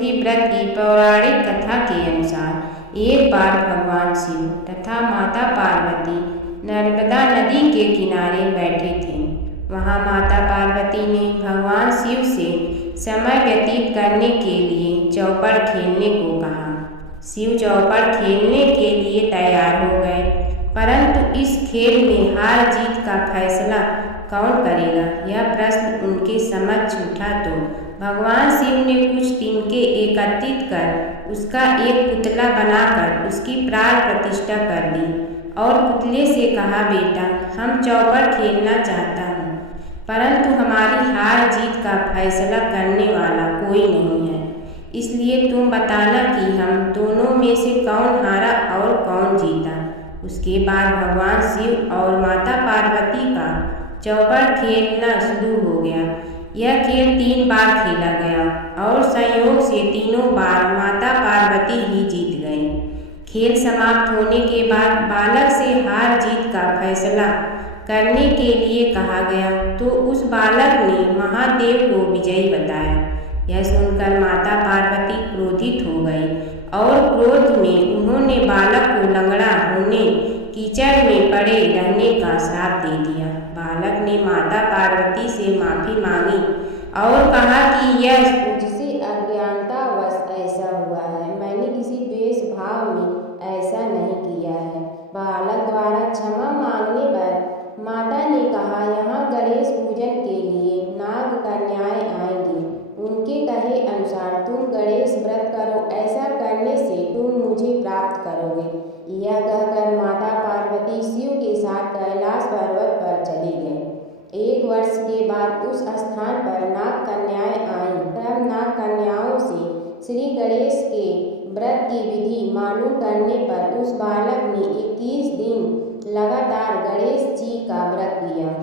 चतुर्थी व्रत की पौराणिक कथा के अनुसार एक बार भगवान शिव तथा माता पार्वती नर्मदा नदी के किनारे बैठे थे। वहाँ माता पार्वती ने भगवान शिव से समय व्यतीत करने के लिए चौपड़ खेलने को कहा। शिव चौपड़ खेलने के लिए तैयार हो गए, परंतु इस खेल में हार जीत का फैसला कौन करेगा, यह प्रश्न उनके समक्ष उठा तो भगवान शिव ने कुछ तिनके एकत्रित कर उसका एक पुतला बनाकर उसकी प्राण प्रतिष्ठा कर दी और पुतले से कहा, बेटा, हम चौपड़ खेलना चाहता हूँ, परंतु हमारी हार जीत का फैसला करने वाला कोई नहीं है, इसलिए तुम बताना कि हम दोनों में से कौन हारा और कौन जीता। उसके बाद भगवान शिव और माता पार्वती का चौपड़ खेलना शुरू हो गया। यह खेल 3 बार खेला गया और संयोग से तीनों बार माता पार्वती ही जीत गई। खेल समाप्त होने के बाद बालक से हार जीत का फैसला करने के लिए कहा गया तो उस बालक ने महादेव को विजयी बताया। यह सुनकर माता पार्वती क्रोधित हो गई और क्रोध में उन्होंने बालक को लंगड़ा होने, कीचड़ में पड़े रहने का श्राप दे दिया। बालक ने माता पार्वती से माफी मांगी और कहा कि यह मुझसे अज्ञानतावश ऐसा हुआ है, मैंने किसी द्वेष भाव में ऐसा नहीं किया है। बालक द्वारा क्षमा मांगने पर माता ने कहा, यहाँ गणेश पूजन के लिए नाग कन्याएं आएंगी, उनके कहे अनुसार तुम गणेश व्रत करो, ऐसा करने से तुम मुझे प्राप्त करोगे। यह कहकर माता पार्वती शिव के साथ कैलाश पर्वत पर चली गई। 1 वर्ष के बाद उस स्थान पर नाग कन्याएं आईं। तब नाग कन्याओं से श्री गणेश के व्रत की विधि मालूम करने पर उस बालक ने 21 दिन लगातार गणेश जी का व्रत किया।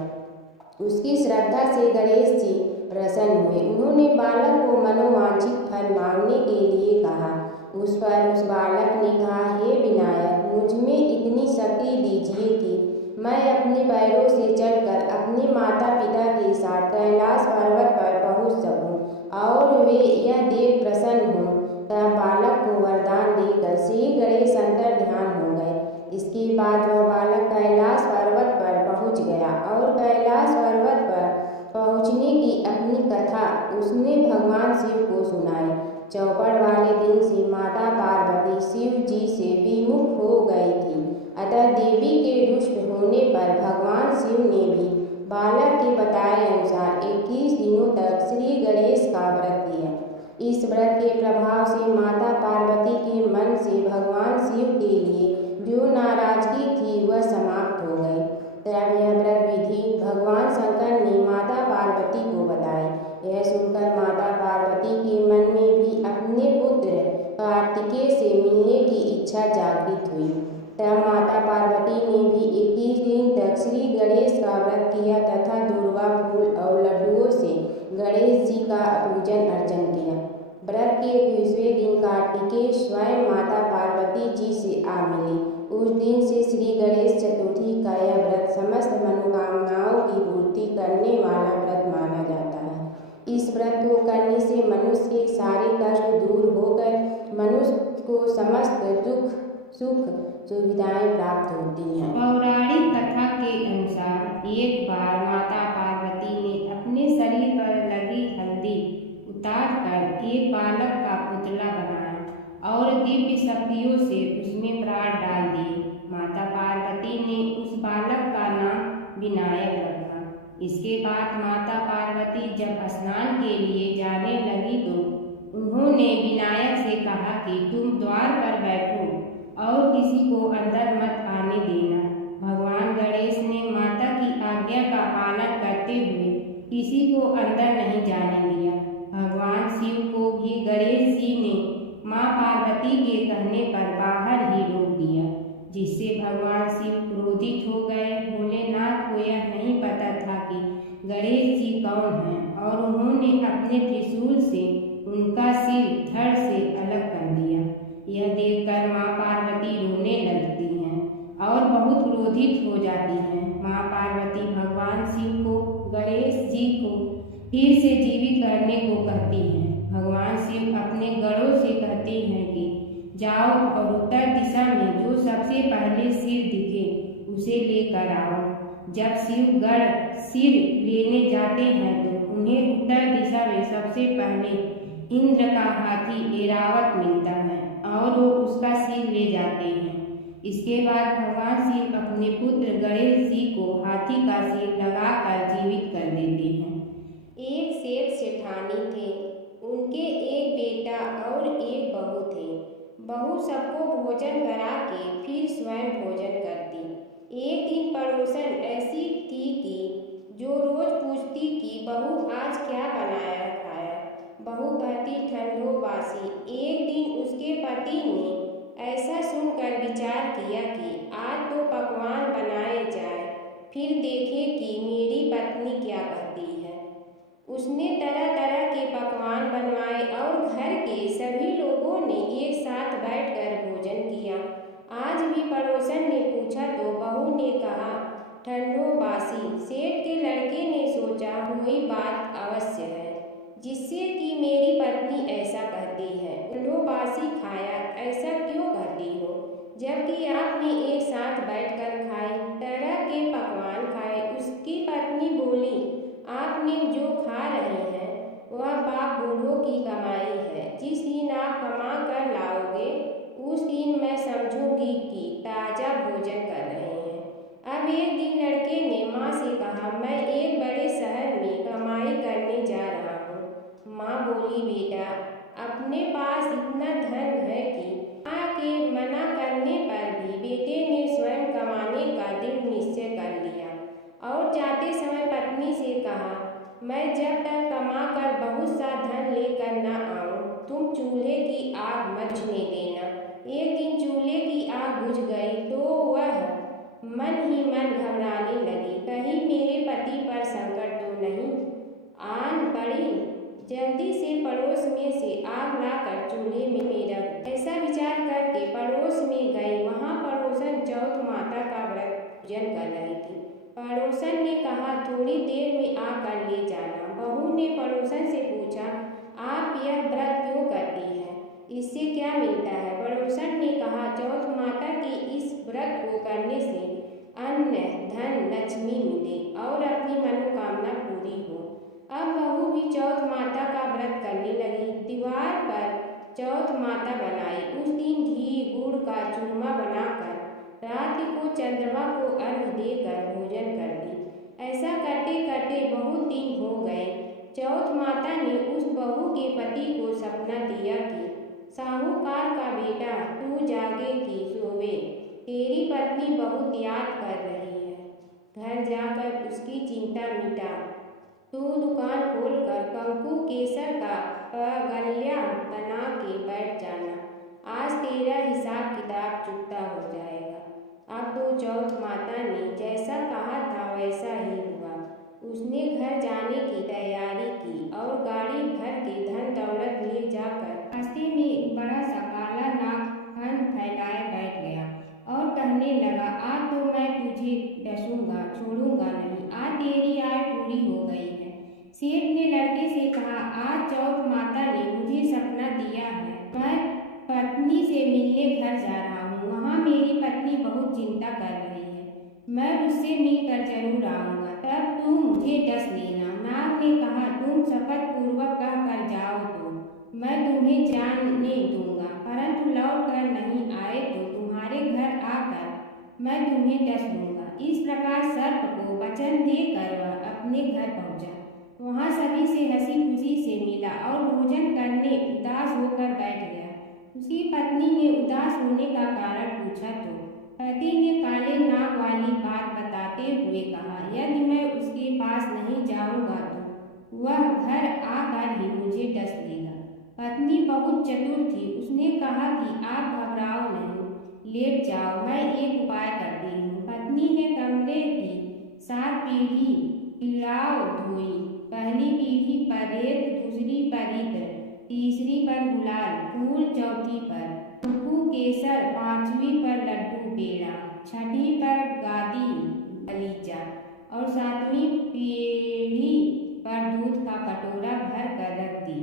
उसकी श्रद्धा से गणेश जी प्रसन्न हुए। उन्होंने बालक को मनोवांछित फल मांगने के लिए कहा। उस पर उस बालक ने कहा, हे विनायक, मुझ में इतनी शक्ति दीजिए कि मैं अपने पैरों से चलकर अपने माता पिता के साथ कैलाश पर्वत पर पहुँच सकूं और वे यह देख प्रसन्न हों। तब बालक को वरदान देकर श्री गणेश अंतर ध्यान हो गए। इसके बाद वह बालक कैलाश पर्वत पर पहुँच गया और कैलाश पर्वत पर पहुँचने की अपनी कथा उसने भगवान शिव को सुनाई। चौपड़ वाले दिन से माता पार्वती शिव जी से विमुख हो गई थी, अतः देवी के रुष्ट होने पर भगवान शिव ने भी बालक के बताए अनुसार 21 दिनों तक श्री गणेश का व्रत किया। इस व्रत के प्रभाव से माता पार्वती के मन से भगवान शिव के लिए जो नाराजगी थी वह समाप्त हो गई। तब यह व्रत विधि भगवान शंकर ने माता पार्वती को बताई। यह सुनकर माता पार्वती के मन में भी अपने पुत्र कार्तिकेय से मिलने की इच्छा जागृत हुई। तब माता पार्वती ने भी 21 दिन तक श्री गणेश का व्रत किया तथा दुर्वा फूल और लड्डुओं से गणेश जी का पूजन अर्चन किया। व्रत के 21वें दिन कार्तिकेय स्वयं माता पार्वती जी से आ मिले। उस दिन से श्री गणेश चतुर्थी का यह व्रत समस्त मनोकामनाओं की पूर्ति करने वाला व्रत माना जाता है। इस व्रत को करने से मनुष्य के सारे कष्ट दूर होकर मनुष्य को समस्त दुख सुख सुविधाएं प्राप्त होती हैं। पौराणिक कथा के अनुसार एक बार माता पार्वती ने अपने शरीर पर लगी हल्दी उतार कर एक बालक का पुतला बनाया और दिव्य शक्तियों से उसमें प्राण डाल दिए। माता पार्वती ने उस बालक का नाम विनायक रखा। इसके बाद माता पार्वती जब स्नान के लिए जाने लगी तो उन्होंने विनायक से कहा कि तुम द्वार पर बैठो और किसी को अंदर मत आने देना। भगवान गणेश ने माता की आज्ञा का पालन करते हुए किसी को अंदर नहीं जाने दिया। भगवान शिव को भी गणेश जी ने माँ पार्वती के कहने पर बाहर ही रोक दिया, जिससे भगवान शिव क्रोधित हो गए। भोलेनाथ को यह नहीं पता था कि गणेश जी कौन हैं और उन्होंने अपने त्रिशूल से उनका सिर धड़ से अलग कर दिया। यह देखकर माँ पार्वती रोने लगती हैं और बहुत क्रोधित हो जाती हैं। माँ पार्वती भगवान शिव को गणेश जी को फिर से जीवित करने को कहती हैं। भगवान शिव अपने गण जाओ और उत्तर दिशा में जो सबसे पहले सिर दिखे उसे लेकर आओ। जब शिवगढ़ सिर लेने जाते हैं तो उन्हें उत्तर दिशा में सबसे पहले इंद्र का हाथी ऐरावत मिलता है और वो उसका सिर ले जाते हैं। इसके बाद भगवान शिव अपने पुत्र गणेश जी को हाथी का सिर लगाकर जीवित कर देते हैं। एक सेठ सेठानी थे, उनके एक बेटा और एक बहू थे। बहू सबको भोजन करा के फिर स्वयं भोजन करती। एक दिन पड़ोसन ऐसी थी कि जो रोज पूछती कि बहू आज क्या बनाया खाया। बहू कहती ठंडो बासी। एक दिन उसके पति ने ऐसा सुनकर विचार किया कि आज तो पकवान बनाए जाए, फिर देखे कि मेरी पत्नी क्या कहती है। उसने तरह तरह के पकवान बनवाए और घर के सभी लोगों ने एक साथ बैठकर भोजन किया। आज भी पड़ोसन ने पूछा तो बहू ने कहा ठंडो बासी। सेठ के लड़के ने सोचा वही बात अवश्य है जिससे कि मेरी पत्नी ऐसा कहती है। ठंडो बासी खाया ऐसा क्यों कहती हो, जबकि आपने एक साथ बैठकर खाए, तरह के पकवान खाए। उसकी पत्नी बोली आपने जो खा रहे हैं वह बाप बूढ़ों की कमाई है। जिस दिन आप कमा कर लाओगे उस दिन मैं समझूंगी कि ताज़ा भोजन कर रहे हैं। अब एक दिन लड़के ने माँ से कहा मैं एक बड़े शहर में कमाई करने जा रहा हूँ। माँ बोली बेटा अपने पास इतना धन है कि माँ के मना करने पर भी बेटे ने स्वयं कमाने का दृढ़ निश्चय कर लिया और जाते समय पत्नी से कहा मैं जब तक कमा कर बहुत सा धन लेकर न आऊं तुम चूल्हे की आग मत बुझने देना। एक दिन चूल्हे की आग बुझ गई तो वह मन ही मन घबराने लगी, कहीं मेरे पति पर संकट तो नहीं आन पड़ी। जल्दी से पड़ोस में से आग लाकर चूल्हे में रख। ऐसा विचार करके पड़ोस में गई। वहाँ पड़ोसन चौथ माता का व्रत पूजन कर रही थी। पड़ोसन ने कहा थोड़ी देर में आकर ले जाना। बहू ने पड़ोसन से पूछा आप यह व्रत क्यों करती है, इससे क्या मिलता है। पड़ोसन ने कहा चौथ माता के इस व्रत को करने से अन्न धन लक्ष्मी मिले और अपनी मनोकामना पूरी हो। अब बहू भी चौथ माता का व्रत करने लगी। दीवार पर चौथ माता बनाई। उस दिन घी गुड़ का चूरमा बनाकर रात को चंद्रमा को अर्घ देकर भोजन कर दी। ऐसा करते करते बहुत दिन हो गए। चौथ माता ने उस बहू के पति को सपना दिया कि साहूकार का बेटा तू जागे कि सोवे, तेरी पत्नी बहुत याद कर रही है। घर जाकर उसकी चिंता मिटा, तू दुकान खोलकर कंकु केसर का गल्या बना के बैठ जाना। आज तेरा हिसाब किताब चुकता हो जाएगा। अब तो चौथ माता ने जैसा कहा था वैसा ही हुआ। उसने घर जाने की तैयारी की और गाड़ी भर के धन दौलत ले जाकर रास्ते में एक बड़ा सा काला नाग फन फैलाए बैठ गया और कहने लगा आज तो मैं तुझे डसूंगा छोड़ूंगा नहीं, आज तेरी आय पूरी हो गई है। सेठ ने लड़के से कहा आज चौथ माता ने मुझे सपना दिया है, मैं पत्नी से मिलने घर जा रहा हूँ। वहाँ मेरी पत्नी बहुत चिंता कर रही है, मैं उससे मिलकर जरूर आऊँगा, तब तुम मुझे डस लेना। नाग ने कहा तुम शपथ पूर्वक कह कर जाओ तो मैं तुम्हें जाने दूंगा, परंतु लौट कर नहीं आए तो तुम्हारे घर आकर मैं तुम्हें डस लूंगा। इस प्रकार सर्प को वचन देकर वह अपने घर पहुंचा। वहाँ सभी से हंसी खुशी से मिला और भोजन करने उदास होकर बैठ गया। उसकी पत्नी ने उदास होने का कारण पूछा तो पति ने काले नाग वाली बात बताते हुए कहा यदि मैं उसके पास नहीं जाऊंगा तो वह घर आकर ही मुझे डस लेगा। पत्नी बहुत चतुर थी, उसने कहा कि आप घबराओ नहीं, लेट जाओ, मैं एक उपाय करती हूँ। पत्नी ने कमरे की 7 पीढ़ी पीढ़ाव धोई। पहली पीढ़ी पर रेत, दूसरी पर इत्र, तीसरी पर गुलाल फूल, चौथी पर कंकु केसर, 5वीं पर लड्डू पेड़ा, 6ठी पर गादी गलीचा और 7वीं पीढ़ी पर दूध का कटोरा भर कर रख दी।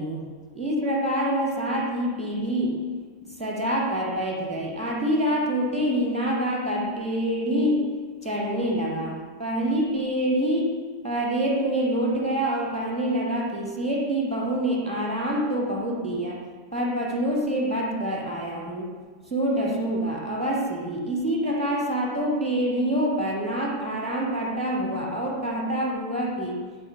इस प्रकार वह 7 ही पीढ़ी सजा कर बैठ गए। आधी रात होते ही नाग आकर पीढ़ी चढ़ने लगा। पहली पीढ़ी रेत में लौट गया और कहने लगा कि सेठ की बहू ने आराम तो बहुत दिया, पर बचनों से बच कर आया हूँ, सो डसूंगा अवश्य ही। इसी प्रकार सातों पीढ़ियों पर नाग आराम करता हुआ और कहता हुआ कि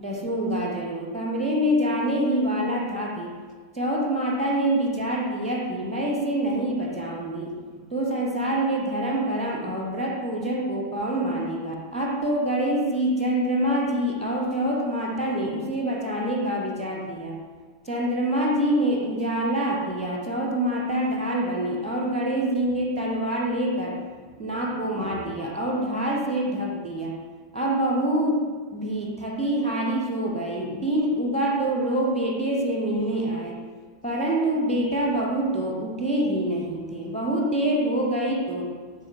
डसूंगा जरूर कमरे में जाने ही वाला था कि चौथ माता ने विचार किया कि मैं इसे नहीं बचाऊंगी तो संसार में धर्म कर्म और व्रत पूजन को कौन मानेगा। अब तो गणेश जी, चंद्रमा जी और चौथ माता ने उसे बचाने का विचार किया। चंद्रमा जी ने उजाला किया, चौथ माता ढाल बनी और गणेश जी ने तलवार लेकर नाग को मार दिया और ढाल से ढक दिया। अब बहू भी थकी हारी सो गई। दिन उगा तो लोग बेटे से मिलने आए, परंतु बेटा बहू तो उठे ही नहीं थे। बहुत देर हो गई तो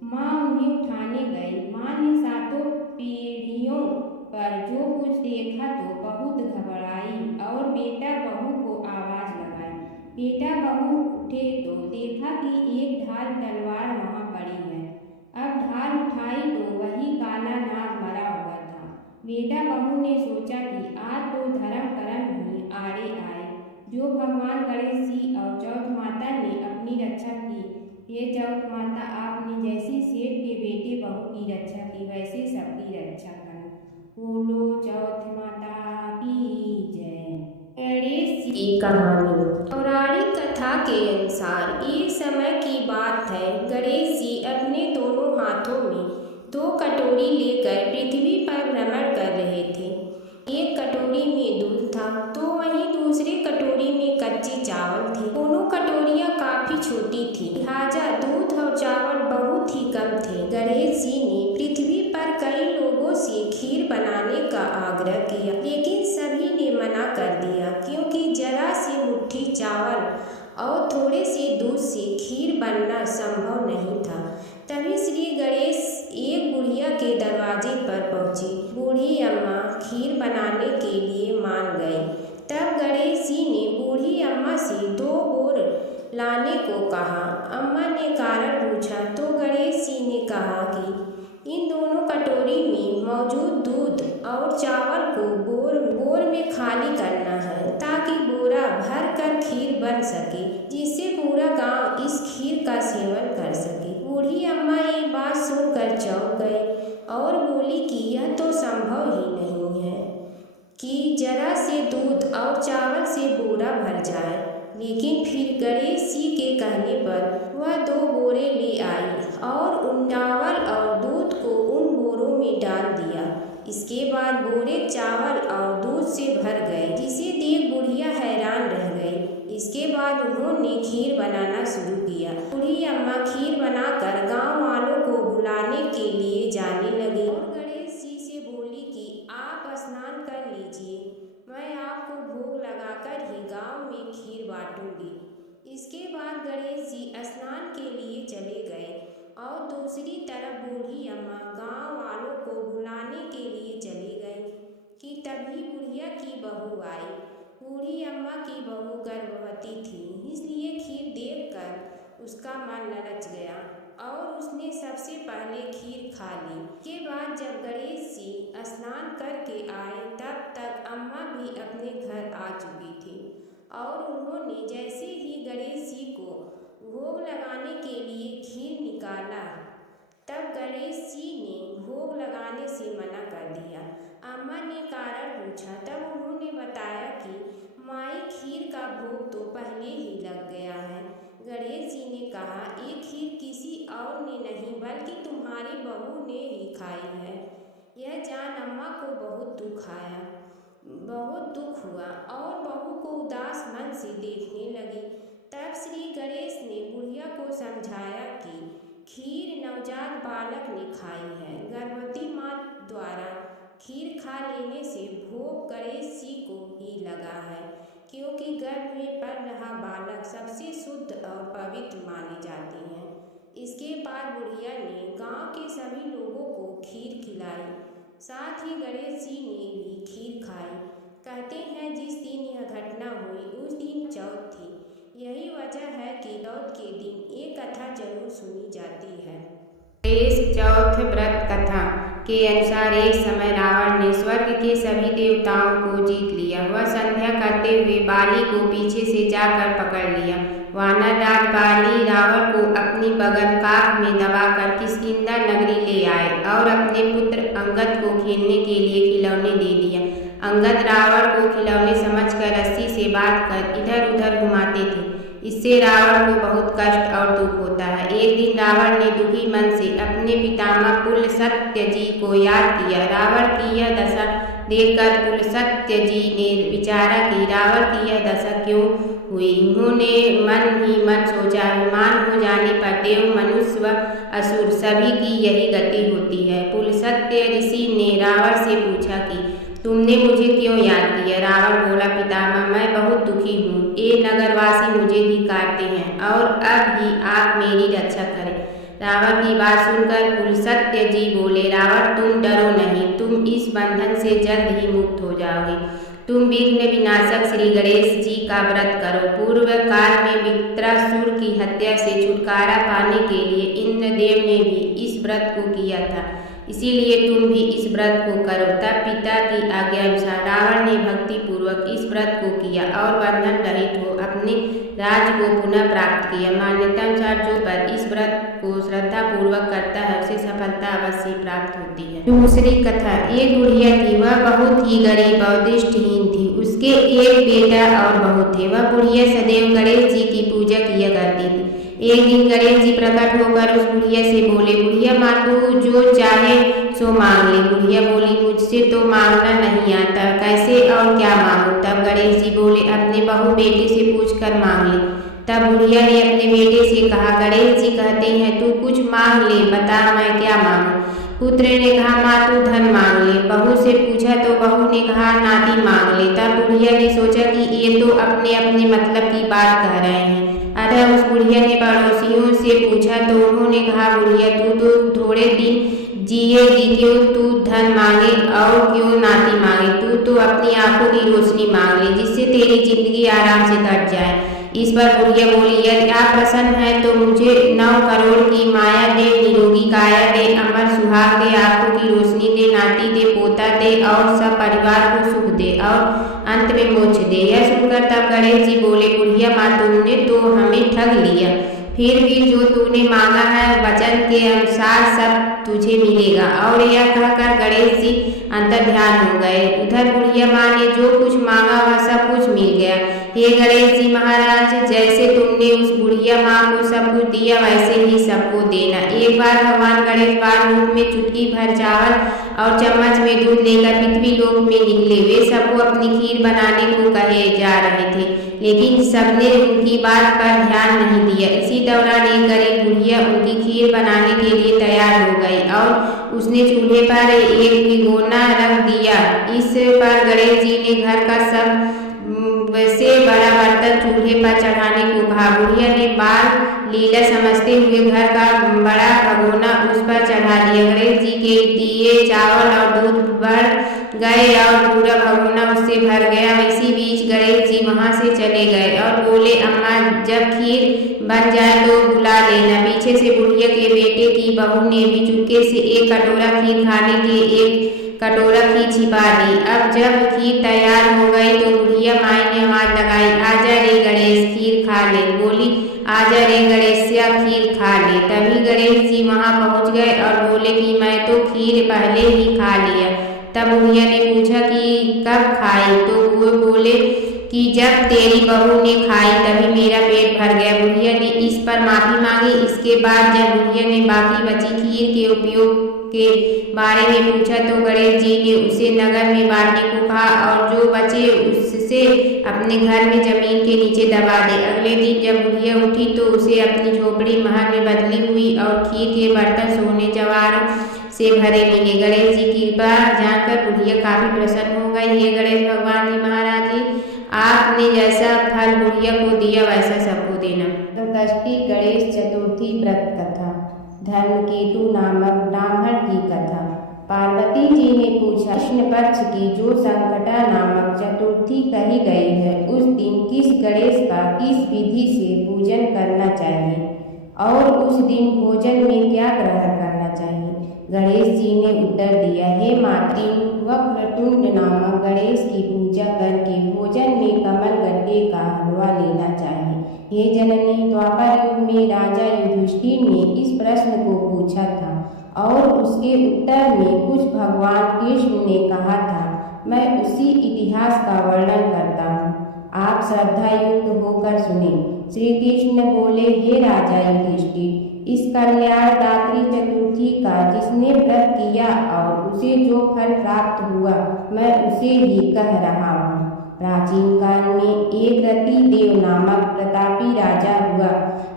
माँ उन्हें उठाने गई। माँ ने सातों पीढ़ियों पर जो कुछ देखा तो बहुत घबराई और बेटा बहू को आवाज लगाई। बेटा बहू उठे तो देखा कि एक ढाल तलवार वहाँ पड़ी है। अब ढाल उठाई तो वही काला नाग मरा हुआ था। बेटा बहू ने सोचा कि आज तो धर्म कर्म ही आड़े आए, जो भगवान गणेश जी और चौथ माता ने अपनी रक्षा की। ये चौथ माता, आपने जैसी सेठ के बेटे बहू की रक्षा की, वैसे सबकी रक्षा करना। बोलो चौथ माता की जय। गणेश जी की कहानी। पौराणिक कथा के अनुसार एक समय की बात है। गणेश जी अपने दोनों हाथों में 2 कटोरी लेकर पृथ्वी पर भ्रमण कर रहे थे। एक कटोरी में दूध था तो वहीं दूसरी कटोरी में कच्चे चावल थे। दोनों कटोरियां काफी छोटी थी, लिहाजा दूध और चावल बहुत ही कम थे। गणेश जी ने पृथ्वी पर कई लोगों से खीर बनाने का आग्रह किया, लेकिन सभी ने मना कर दिया, क्योंकि जरा सी मुट्ठी चावल और थोड़े से दूध से खीर बनना संभव नहीं था। तभी श्री गणेश एक बुढ़िया के दरवाजे पर पहुंचे। बूढ़ी अम्मा खीर बनाने के लिए मान गई। तब गणेश जी ने बूढ़ी अम्मा से 2 बोर लाने को कहा। अम्मा ने कारण पूछा तो गणेश जी ने कहा कि इन दोनों कटोरी में मौजूद दूध और चावल को बोर में खाली करना है, ताकि बोरा भर कर खीर बन सके, जिससे पूरा गांव इस खीर का सेवन कर सके। बूढ़ी अम्मा ये बात सुनकर चौंक गई और बोली कि यह तो संभव ही नहीं है कि जरा से दूध और चावल से बोरा भर जाए। लेकिन फिर गणेश जी के कहने पर वह 2 बोरे ले आई और उन चावल और दूध को उन बोरों में डाल दिया। इसके बाद बोरे चावल और दूध से भर गए, जिसे देख बुढ़िया हैरान रह गई। इसके बाद उन्होंने खीर बनाना शुरू किया। बूढ़ी अम्मा खीर बनाकर गांव वालों को बुलाने के लिए जाने लगी और गणेश जी से बोली कि आप स्नान कर लीजिए, मैं आपको भोग लगाकर ही गांव में खीर बांटूंगी। इसके बाद गणेश जी स्नान के लिए चले गए और दूसरी तरफ बूढ़ी अम्मा गांव वालों को बुलाने के लिए चली गई कि तभी बुढ़िया की बहू आई। बूढ़ी अम्मा की बहू गर्भवती थी, इसलिए खीर देखकर उसका मन ललच गया और उसने सबसे पहले खीर खा ली। के बाद जब गणेश जी स्नान करके आए तब तक अम्मा भी अपने घर आ चुकी थी और उन्होंने जैसे ही गणेश जी को भोग लगाने के लिए खीर निकाला, तब गणेश जी ने भोग लगाने से मना कर दिया। अम्मा ने कारण पूछा, तब उन्होंने बताया कि माई खीर का भोग तो पहले ही लग गया है। गणेश जी ने कहा, ये खीर किसी और ने नहीं बल्कि तुम्हारी बहू ने ही खाई है। यह जान अम्मा को बहुत दुख हुआ और बहू को उदास मन से देखने लगी। तब श्री गणेश ने बुढ़िया को समझाया कि खीर नवजात बालक ने खाई है। गर्भवती माँ द्वारा खीर खा लेने से भोग गणेश जी को ही लगा है, क्योंकि गर्भ में पल रहा बालक सबसे शुद्ध और पवित्र माने जाते हैं। इसके बाद बुढ़िया ने गांव के सभी लोगों को खीर खिलाई, साथ ही गणेश जी ने भी खीर खाई। कहते हैं जिस दिन यह घटना हुई उस दिन चौथ थी। यही वजह है कि चौथ के दिन सुनी जाती है। गणेश चौथ व्रत कथा के अनुसार एक समय रावण ने स्वर्ग के सभी देवताओं को जीत लिया। वह संध्या करते हुए बाली को पीछे से जाकर पकड़ लिया। वानर राज बाली रावण को अपनी बगल काख में दबाकर किष्किंधा नगरी ले आए और अपने पुत्र अंगद को खेलने के लिए खिलौने दे दिया। अंगद रावण को खिलौने समझकर रस्सी से बांधकर इधर उधर घुमाते थे। इससे रावण को बहुत कष्ट और दुख होता है। एक दिन रावण ने दुखी मन से अपने पितामह पुलस्त्य जी को याद किया। रावण की यह दशा देखकर पुलस्त्य जी ने विचारा कि रावण की यह दशा क्यों हुई। उन्होंने मन ही मन सोचा, अभिमान हो जाने पर देव, मनुष्य व असुर सभी की यही गति होती है। पुलस्त्य ऋषि ने रावण से पूछा कि तुमने मुझे क्यों याद किया। रावण बोला, पितामह मैं बहुत दुखी हूँ। ये नगरवासी मुझे धिक्कारते हैं और अब ही आप मेरी रक्षा करें। रावण की बात सुनकर पुलस्त्य जी बोले, रावण तुम डरो नहीं, तुम इस बंधन से जल्द ही मुक्त हो जाओगे। तुम विघ्न विनाशक श्री गणेश जी का व्रत करो। पूर्व काल में वृत्रासुर की हत्या से छुटकारा पाने के लिए इंद्रदेव ने भी इस व्रत को किया था, इसीलिए तुम भी इस व्रत को करो। तब पिता की आज्ञा अनुसार रावण ने भक्ति पूर्वक इस व्रत को किया और बंधन रहित हो अपने राज्य को पुनः प्राप्त किया। मान्यता अनुसार जो पर इस व्रत को श्रद्धा पूर्वक करता है उसे सफलता अवश्य प्राप्त होती है। दूसरी कथा, एक बुढ़िया थी, वह बहुत ही गरीब और दृष्टिहीन थी। उसके एक बेटा और बहू थे। वह बुढ़िया सदैव गणेश जी की पूजा किया करती थी। एक दिन गणेश जी प्रकट होकर उस बुढ़िया से बोले, बुढ़िया माँ तू जो चाहे सो मांग ले। बुढ़िया बोली, मुझसे तो मांगना नहीं आता, कैसे और क्या मांगूं। तब गणेश जी बोले, अपने बहू बेटे से पूछकर मांग ले। तब बुढ़िया ने अपने बेटे से कहा, गणेश जी कहते हैं तू कुछ मांग ले, बता मैं क्या मांगूं। पुत्र ने कहा, माँ तू धन मांग ले। बहू से पूछा तो बहू ने कहा, नाती मांग ले। तब बुढ़िया ने सोचा कि ये तो अपने अपने मतलब की बात कह रहे हैं। अतः उस बुढ़िया ने पड़ोसियों से पूछा तो उन्होंने कहा, बुढ़िया तू तो थोड़े दिन जिएगी, क्यों तू धन मांगे और क्यों नाती मांगे। तू तो अपनी आंखों की रोशनी मांग ले, जिससे तेरी जिंदगी आराम से कट जाए। इस पर बुढ़िया बोली, यदि आप प्रसन्न हैं तो मुझे 9 करोड़ की माया दे, निरोगी काया दे, अमर सुहाग दे, आंखों की रोशनी दे, नाती दे, पोता दे और सब परिवार को सुख दे और अंत में मोक्ष दे। यह सुनकर तब गणेश जी बोले, बुढ़िया माँ तुमने तो हमें ठग लिया, फिर भी जो तूने मांगा है वचन के अनुसार सब तुझे मिलेगा। और यह कहकर गणेश जी अंतर्ध्यान हो गए। उधर बुढ़िया माँ ने जो कुछ मांगा वह सब कुछ मिल गया। हे गणेश जी महाराज, जैसे तुमने उस बुढ़िया माँ को सब कुछ दिया वैसे ही सबको देना। एक बार भगवान गणेश बाल रूप में चुटकी भर चावल और चम्मच में दूध लेकर पृथ्वी लोक में निकले। वे सबको अपनी खीर बनाने को कहे जा रहे थे, लेकिन सबने उनकी बात पर ध्यान नहीं दिया। इसी दौरान एक गरीब बुढ़िया उनकी खीर बनाने के लिए तैयार हो गई और उसने चूल्हे पर एक भिगोना रख दिया। इस पर गणेश जी ने घर का सब वैसे बड़ा बर्तन चूल्हे पर चढ़ाने को कहा। बुढ़िया ने बाल लीला समझते हुए घर का बड़ा भगोना उस पर चढ़ा दिया। गणेश जी के दिए चावल और दूध बढ़ गए और पूरा भगोना उससे भर गया। इसी बीच गणेश जी वहां से चले गए और बोले, अम्मा जब खीर बन जाए तो बुला लेना। पीछे से बुढ़िया के बेटे की बहू ने भी चुपके से एक कटोरा खीर खाने के एक कटोरा खीर छिपा दी। अब जब खीर तैयार हो गई तो बुढ़िया माई ने आवाज लगाई, आजा रे गणेश खीर खा ले। बोली, आजा रे गणेशिया खीर खा ले। तभी गणेश जी वहां पहुंच गए और बोले कि मैं तो खीर पहले ही खा लिया। तब बुढ़िया ने पूछा कि कब खाई, तो वो बोले कि जब तेरी बहू ने खाई तभी मेरा पेट भर गया। बुढ़िया ने इस पर माफी मांगी। इसके बाद जब बुढ़िया ने बाकी बची खीर के उपयोग के बारे में पूछा तो गणेश जी ने उसे नगर में बांटने को कहा और जो बचे उससे अपने घर में जमीन के नीचे दबा दे। अगले दिन जब बुढ़िया उठी तो उसे अपनी झोपड़ी महल में बदली हुई और खीर के बर्तन सोने जवाहरों से भरे मिले। गणेश जी की बात जानकर बुढ़िया काफी प्रसन्न हो गई। हे गणेश भगवान जी महाराज जी, आपने जैसा फल बुढ़िया को दिया वैसा सबको देना। संकष्टी गणेश चतुर्थी व्रत कथा। धर्मकेतु नामक ब्राह्मण की कथा। पार्वती जी ने पूछा, कृष्ण पक्ष की जो संकटा नामक चतुर्थी कही गई है उस दिन किस गणेश का किस विधि से पूजन करना चाहिए। और उस दिन भोजन में क्या ग्रहण करना चाहिए? गणेश जी ने उत्तर दिया, हे मातृ, वक्रतुंड नामक गणेश की पूजा करके भोजन में कमल गट्टे का हलवा लेना चाहिए। हे जननी, द्वापर युग में राजा युधिष्ठिर ने इस प्रश्न को पूछा था और उसके उत्तर में कुछ भगवान कृष्ण ने कहा था। मैं उसी इतिहास का वर्णन करता हूँ, आप श्रद्धा युक्त होकर सुने। श्री कृष्ण बोले, हे राजा युधिष्ठिर, इस कल्याणदात्री चतुर्थी का जिसने व्रत किया और उसे जो फल प्राप्त हुआ, मैं उसे ही कह रहा हूँ। प्राचीन काल में एक रति देव नामक प्रतापी राजा हुआ।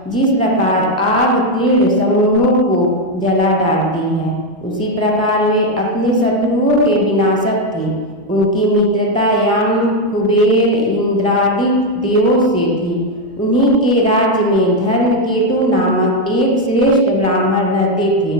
जिस प्रकार आग तीव्र समूहों को जला डालती है, उसी प्रकार वे अपने शत्रुओं के विनाशक थे। उनकी मित्रता यम, कुबेर, इंद्रादि देवों से थी। उन्हीं के राज्य में धर्मकेतु नामक एक श्रेष्ठ ब्राह्मण रहते थे।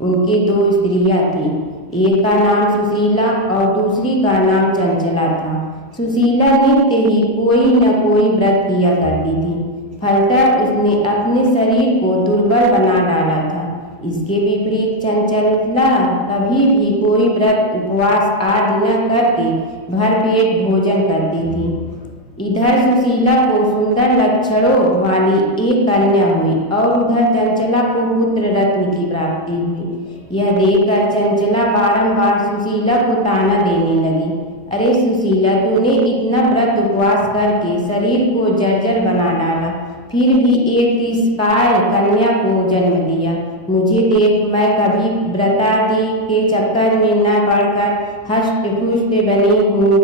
उनके दो स्त्रियां थीं, एक का नाम सुशीला और दूसरी का नाम चंचला था। सुशीला नित्य ही कोई न कोई व्रत किया करती थी, फलतः उसने अपने शरीर को दुर्बल बना डाला था। इसके विपरीत चंचला कभी भी कोई व्रत उपवास आदि न करके भरपेट भोजन करती थी। इधर सुशीला को सुंदर लक्षणों वाली एक कन्या हुई और उधर चंचला को पुत्र रत्न की प्राप्ति हुई। यह देखकर चंचला बारंबार सुशीला को ताना देने लगी, अरे सुशीला, तूने इतना व्रत उपवास करके शरीर को जर्जर बना डाला, फिर भी एक तिरस्कार कन्या को जन्म दिया। मुझे देख, मैं कभी व्रतादि के चक्कर में न पड़कर हष्ट पुष्ट बनी हूँ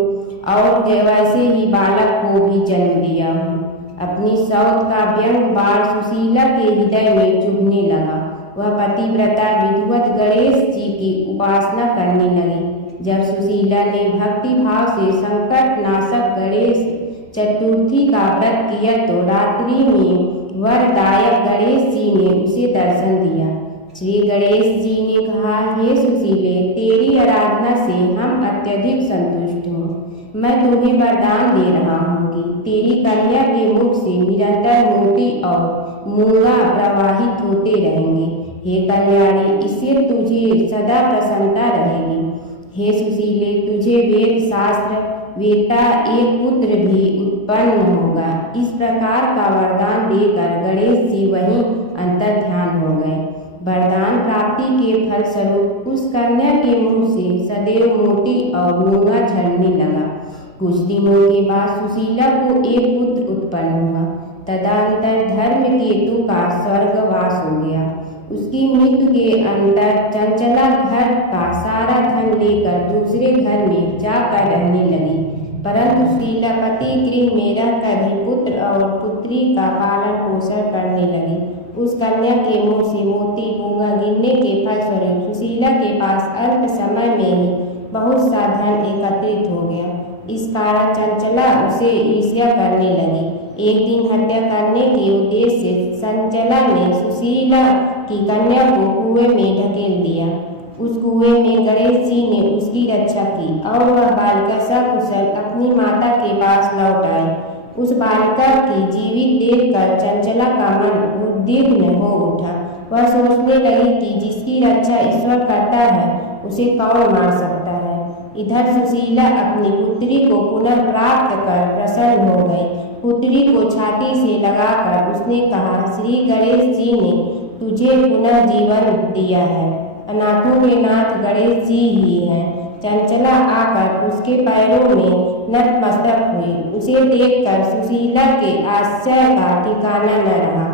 और वैसे ही बालक को भी जन्म दिया हूँ। अपनी सौत का व्यंग बाण सुशीला के हृदय में चुभने लगा। वह पतिव्रता विधिवत गणेश जी की उपासना करने लगी। जब सुशीला ने भक्ति भाव से संकट नाशक गणेश चतुर्थी का व्रत किया तो रात्रि में वरदायक गणेश जी ने उसे दर्शन दिया। श्री गणेश जी ने कहा, हे सुशीले, तेरी आराधना से हम अत्यधिक संतुष्ट हों। मैं तुम्हें वरदान दे रहा हूँ कि तेरी कन्या के मुख से निरंतर मोती और मूंगा प्रवाहित होते रहेंगे। हे कल्याणी, इससे तुझे सदा प्रसन्नता रहेगी। हे सुशीले, तुझे वेद शास्त्र वेता एक पुत्र भी उत्पन्न होगा। इस प्रकार का वरदान देकर गणेश जी वहीं अंतर ध्यान हो गए। वरदान प्राप्ति के फलस्वरूप उस कन्या के मुंह से सदैव मोती और मूंगा झड़ने लगा। कुछ दिनों के बाद सुशीला को एक पुत्र उत्पन्न हुआ। तदंतर धर्मकेतु का स्वर्गवास हो गया। उसकी मृत्यु के अंतर चंचला घर का सारा धन लेकर दूसरे घर में जाकर रहने लगी, परंतु सुशीला पति गृह में रहकर भी पुत्र और पुत्री का पालन पोषण करने लगी। उस कन्या के मुंह से मोती मूंगा गिरने के फलस्वरूप सुशीला के पास अल्प समय में ही बहुत सा धन एकत्रित हो गया। इस कारण चंचला उसे ईर्ष्या करने लगी। एक दिन हत्या करने के उद्देश्य से चंचला ने सुशीला की कन्या को कुएं में ढकेल दिया। उस कुएं में गणेश जी ने उसकी रक्षा की और वह बालिका सकुशल अपनी माता के पास लौट आई। उस बालिका की जीवित देखकर चंचला का मन उद्विग्न हो उठा। वह सोचने लगी कि जिसकी रक्षा ईश्वर करता है उसे कौन मार सकता है। इधर सुशीला अपनी पुत्री को पुनः प्राप्त कर प्रसन्न हो गई। पुत्री को छाती से लगाकर उसने कहा, श्री गणेश जी ने तुझे पुनः जीवन दिया है। अनाथों के नाथ गणेश जी ही हैं। चंचला आकर उसके पैरों में नतमस्तक हुई। उसे देखकर सुशीला के आश्चर्य का ठिकाना न रहा।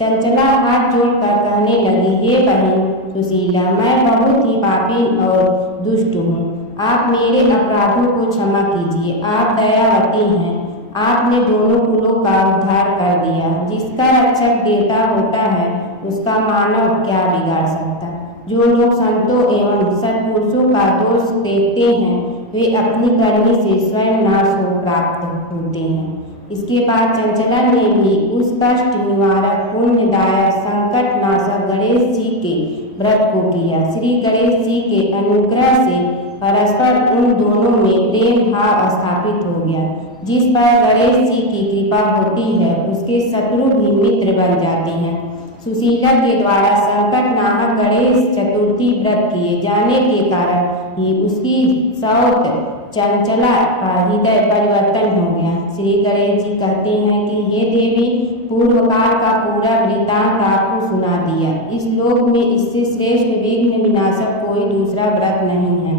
चंचला हाथ जोड़कर कहने लगी, हे बहन सुशीला, मैं बहुत ही पापी और दुष्ट हूँ। आप मेरे अपराधों को क्षमा कीजिए। आप दयावती हैं। आपने दोनों कुलों का उद्धार कर दिया। जिसका रक्षक देवता होता है उसका मानव क्या बिगाड़ सकता। जो लोग संतों एवं सत्पुरुषों का दोष देखते हैं वे अपनी करनी से स्वयं नाश हो प्राप्त होते हैं। इसके बाद चंचला ने भी उस कष्ट निवारक पुण्यदायक संकट नाशक गणेश जी के व्रत को किया। श्री गणेश जी के अनुग्रह से परस्पर उन दोनों में प्रेम भाव स्थापित हो गया। जिस पर गणेश जी की कृपा होती है उसके शत्रु भी मित्र बन जाते हैं। सुशीला के द्वारा संकट नामक गणेश चतुर्थी व्रत किए जाने के कारण ही उसकी सौत चंचला का हृदय परिवर्तन हो गया। श्री गणेश जी कहते हैं कि हे देवी, पूर्व काल का पूरा वृत्तांत आपको सुना दिया। इस लोक में इससे श्रेष्ठ विघ्न विनाशक कोई दूसरा व्रत नहीं है।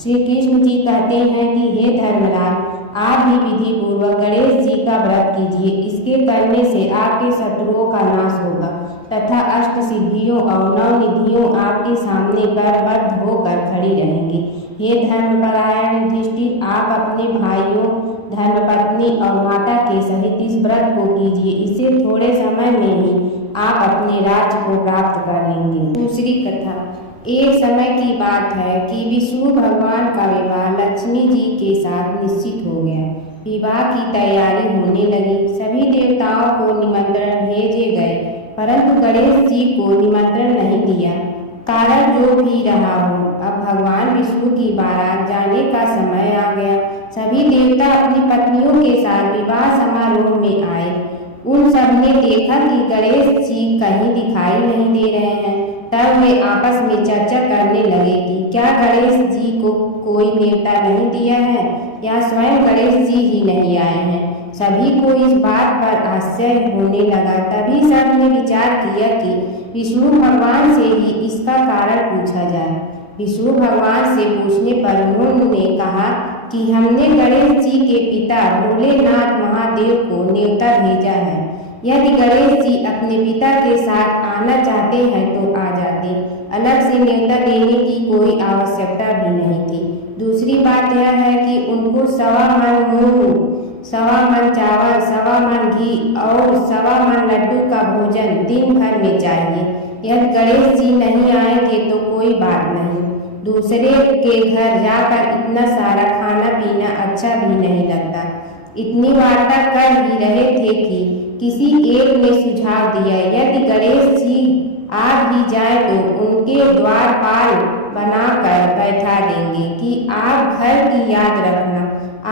श्री कृष्ण जी कहते हैं कि हे धर्मराज, आप भी विधि पूर्वक गणेश जी का व्रत कीजिए। इसके करने से आपके शत्रुओं का नाश होगा तथा अष्ट सिद्धियों और नौ निधियों आपके सामने करबद्ध होकर खड़ी रहेंगी। हे धर्मपरायण युधिष्ठिर, आप अपने भाइयों, धर्मपत्नी और माता के सहित इस व्रत को कीजिए। इससे थोड़े समय में ही आप अपने राज्य को प्राप्त कर लेंगे। दूसरी कथा। एक समय की बात है कि विष्णु भगवान का विवाह लक्ष्मी जी के साथ निश्चित हो गया। विवाह की तैयारी होने लगी। सभी देवताओं को निमंत्रण भेजे गए, परंतु गणेश जी को निमंत्रण नहीं दिया। कारण जो भी रहा हो, अब भगवान विष्णु की बारात जाने का समय आ गया। सभी देवता अपनी पत्नियों के साथ विवाह समारोह में आए। उन सब ने देखा कि गणेश जी कहीं दिखाई नहीं दे रहे हैं। तब वे आपस में चर्चा करने लगे कि क्या गणेश जी को कोई न्योता नहीं दिया है या स्वयं गणेश जी ही नहीं आए हैं। सभी को इस बात पर आश्चर्य होने लगा। तभी सब ने विचार किया कि विष्णु भगवान से ही इसका कारण पूछा जाए। विष्णु भगवान से पूछने पर उन्होंने कहा कि हमने गणेश जी के पिता भोलेनाथ महादेव को न्योता भेजा है। यदि गणेश जी अपने पिता के साथ आना चाहते हैं तो आ जाते। अलग से न्योता देने की कोई आवश्यकता भी नहीं थी। दूसरी बात यह है कि उनको 1.25 मन मूंग, 1.25 मन चावल, 1.25 मन घी और 1.25 मन लड्डू का भोजन दिन भर में चाहिए। यदि गणेश जी नहीं आएंगे तो कोई बात नहीं। दूसरे के घर जाकर इतना सारा खाना पीना अच्छा भी नहीं लगता। इतनी वार्ता कर ही रहे थे कि किसी एक ने सुझाव दिया, यदि गणेश जी आ भी जाए तो उनके द्वारपाल बनाकर बैठा देंगे कि आप घर की याद रखना।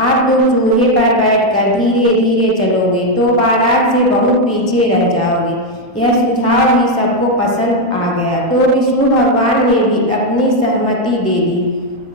आप तो चूहे पर बैठकर धीरे धीरे चलोगे तो बारात से बहुत पीछे रह जाओगे। यह सुझाव भी सबको पसंद आ गया तो विष्णु भगवान ने भी अपनी सहमति दे दी।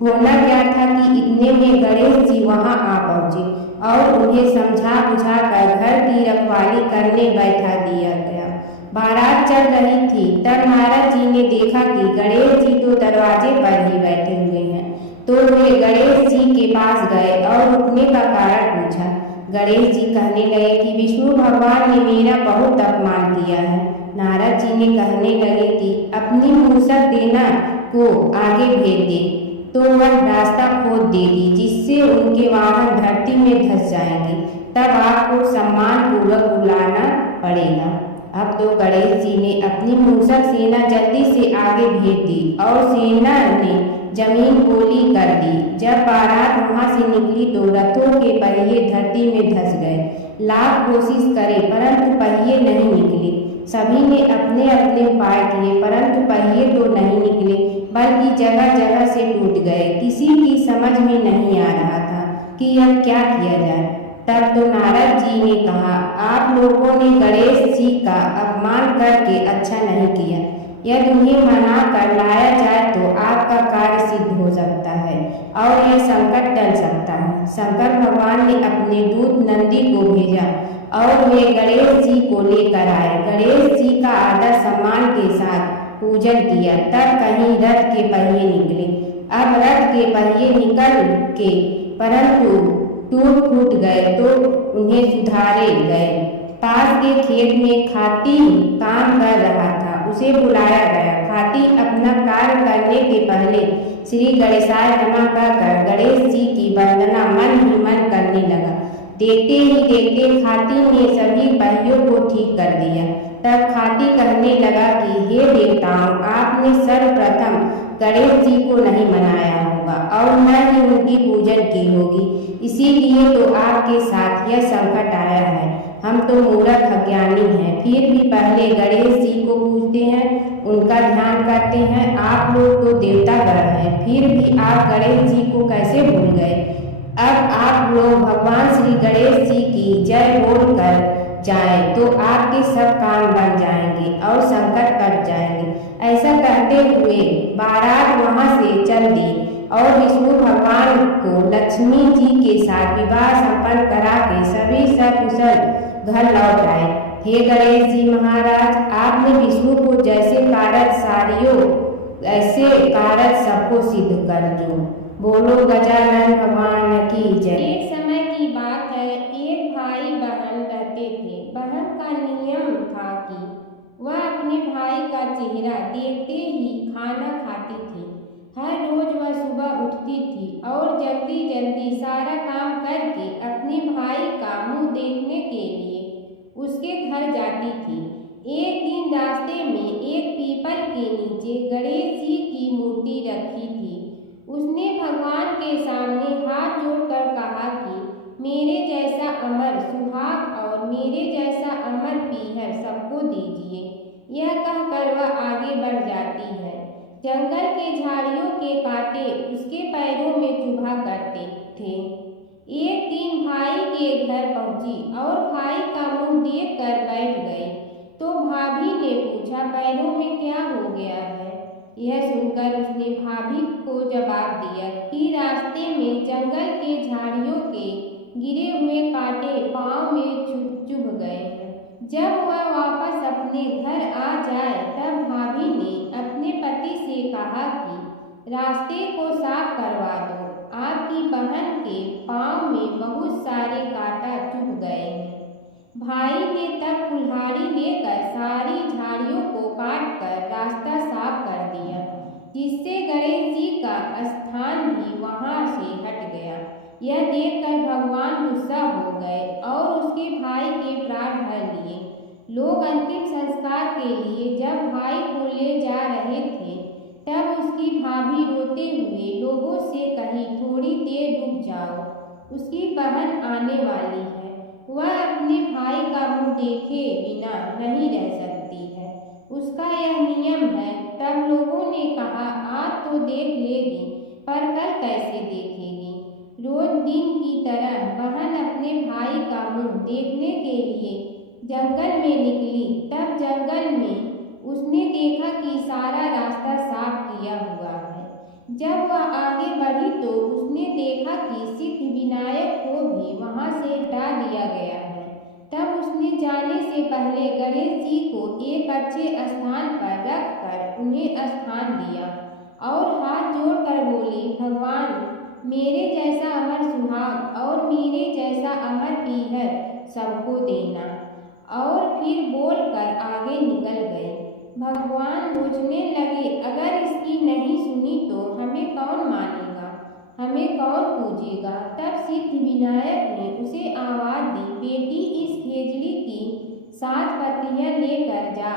होना क्या था कि इतने में गणेश जी वहां आ पहुंचे और उन्हें समझा बुझा कर घर की रखवाली करने बैठा दिया गया। बारात चल रही थी, तब नारद जी ने देखा कि गणेश जी तो दरवाजे पर ही बैठे हुए हैं। तो वे गणेश जी के पास गए और रुकने का कारण पूछा। गणेश जी कहने लगे कि विष्णु भगवान ने मेरा बहुत अपमान किया है। नारद जी ने कहने लगे कि अपनी मूसक देना को आगे भेज दे तो वह रास्ता खोद देगी, जिससे उनके वाहन धरती में धंस जाएंगे। तब आपको सम्मान पूर्वक बुलाना पड़ेगा। अब तो गणेश जी ने अपनी मूसक सेना जल्दी से आगे भेज दी और सेना ने जमीन पोली कर दी। जब बारात वहां से निकली तो रथों के पहिए धरती में धंस गए। लाख कोशिश करे परंतु पहिए नहीं निकले। सभी ने अपने अपने उपाय किए परंतु पहिए तो नहीं निकले, बल्कि जगह जगह से टूट गए। किसी की समझ में नहीं आ रहा था कि यह क्या किया जाए। तब तो नारद जी ने कहा, आप लोगों ने गणेश जी का अपमान करके अच्छा नहीं किया। यदि उन्हें मना कर लाया जाए तो आपका कार्य सिद्ध हो सकता है और यह संकट टल सकता है। शंकर भगवान ने अपने दूत नंदी को भेजा और वे गणेश जी को लेकर आए। गणेश जी का आदर सम्मान के साथ पूजन किया। तब कहीं रथ के पहिए निकले। अब रथ के पहिए निकल के परंतु टूट फूट गए तो उन्हें सुधारे गए। पास के खेत में खाती काम कर रहा था, उसे बुलाया गया। खाती अपना कार्य करने के पहले श्री गणेशाय नमः कहकर गणेश जी की वंदना मन ही मन करने लगा। देखते ही देखते खाती ने सभी पहियों को ठीक कर दिया। तब खाती कहने लगा कि हे देवताओं, आपने सर्वप्रथम गणेश जी को नहीं मनाया होगा और न ही उनकी पूजन की होगी, इसीलिए तो आपके साथ यह संकट आया है। हम तो मूर्ख अज्ञानी हैं, फिर भी पहले गणेश जी को पूजते हैं, उनका ध्यान करते हैं। आप लोग तो देवतागण हैं, फिर भी आप गणेश जी को कैसे भूल गए। अब आप लोग भगवान श्री गणेश जी की जय बोलकर जाएं तो आपके सब काम बन जाएंगे और बारात वहां से चल दी और विष्णु भगवान को लक्ष्मी जी के साथ विवाह संपन्न करा के सभी सकुशल घर लौट आए। हे गणेश जी महाराज, आपने विष्णु को जैसे कारज सारियो ऐसे कारज सबको सिद्ध कर जो। बोलो गजानन भगवान की जय। एक समय की बात है, एक भाई बहन रहते थे। बहन का नियम था कि वह अपने भाई का चेहरा देखते ही खाना खाती थी। हर रोज वह सुबह उठती थी और जल्दी जल्दी सारा काम करके अपने भाई का मुंह देखने के लिए उसके घर जाती थी। एक दिन रास्ते में एक पीपल के नीचे गणेश जी की मूर्ति रखी थी। उसने भगवान के सामने हाथ जोड़कर कहा कि मेरे जैसा अमर सुहाग और मेरे जैसा अमर पीहर सबको दीजिए। यह कहकर वह आगे बढ़ जाती है। जंगल के झाड़ियों के कांटे उसके पैरों में चुभा करते थे। एक दिन भाई के घर पहुंची और भाई का मुंह देख कर बैठ गई तो भाभी ने पूछा, पैरों में क्या हो गया है? यह सुनकर उसने भाभी को जवाब दिया कि रास्ते में जंगल के झाड़ियों के गिरे हुए कांटे पांव में चुभ गए हैं। जब वह वापस अपने घर आ जाए तब भाभी ने अपने पति से कहा कि रास्ते को साफ करवा दो, आपकी बहन के पांव में बहुत सारे कांटा चुभ गए हैं। भाई ने तब कुल्हाड़ी लेकर सारी झाड़ियों को काट कर रास्ता साफ कर दिया, जिससे गणेश जी का स्थान भी वहां से हट गया। यह देखकर भगवान गुस्सा हो गए और उसके भाई के प्राण हर लिए। लोग अंतिम संस्कार के लिए जब भाई को ले जा रहे थे तब उसकी भाभी रोते हुए लोगों से कही, थोड़ी देर रुक जाओ, उसकी बहन आने वाली है। वह अपने भाई का मुंह देखे बिना नहीं रह सकती है, उसका यह नियम है। तब लोगों ने कहा, आज तो देख लेगी पर कल कैसे देखेगी? रोज दिन की तरह बहन अपने भाई का मुंह देखने के लिए जंगल में निकली। तब जंगल में उसने देखा कि सारा रास्ता साफ किया हुआ है। जब वह आगे बढ़ी तो उसने देखा कि सिद्धिविनायक को भी वहां से हटा दिया गया है। तब उसने जाने से पहले गणेश जी को एक अच्छे स्थान पर रखकर उन्हें स्थान दिया और हाथ जोड़कर बोली, भगवान मेरे जैसा अमर सुहाग और मेरे जैसा अमर पीहर सबको देना। और फिर बोलकर आगे निकल गए। भगवान सोचने लगे, अगर इसकी नहीं सुनी तो हमें कौन मानेगा, हमें कौन पूजेगा? तब सिद्धिविनायक ने उसे आवाज दी, बेटी इस खेजड़ी की 7 पत्तियां लेकर जा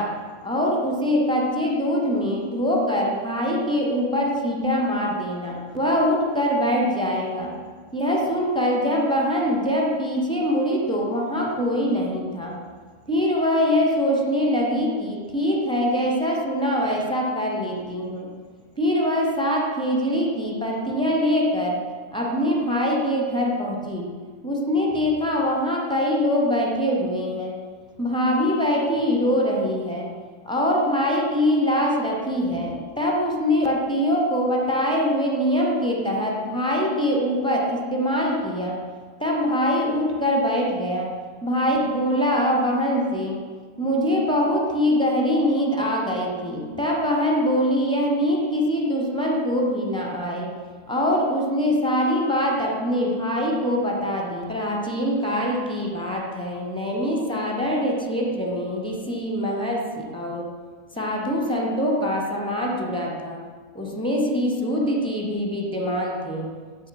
और उसे कच्चे दूध में धोकर भाई के ऊपर छींटा मार देना, वह उठकर बैठ जाएगा। यह सुनकर जब पीछे मुड़ी तो वहाँ कोई नहीं था। फिर वह यह सोचने लगी कि ठीक है, जैसा सुना वैसा कर लेती हूँ। फिर वह 7 खेजड़ी की पत्तियां लेकर अपने भाई के घर पहुंची। उसने देखा वहाँ कई लोग बैठे हुए हैं। भाभी बैठी रो रही है और भाई की लाश रखी है। तब उसने पत्तियों को बताए हुए नियम के तहत भाई के ऊपर इस्तेमाल किया। तब भाई उठकर बैठ गया। भाई बोला बहन से, मुझे बहुत ही गहरी नींद आ गई थी। तब बहन बोली, यह नींद किसी दुश्मन को भी न आए, और उसने सारी बात अपने भाई को बता दी। प्राचीन काल की बात है। नैमिषारण्य क्षेत्र में ऋषि, महर्षि और साधु संतों का समाज जुड़ा था। उसमें श्री सूत जी भी विद्यमान थे।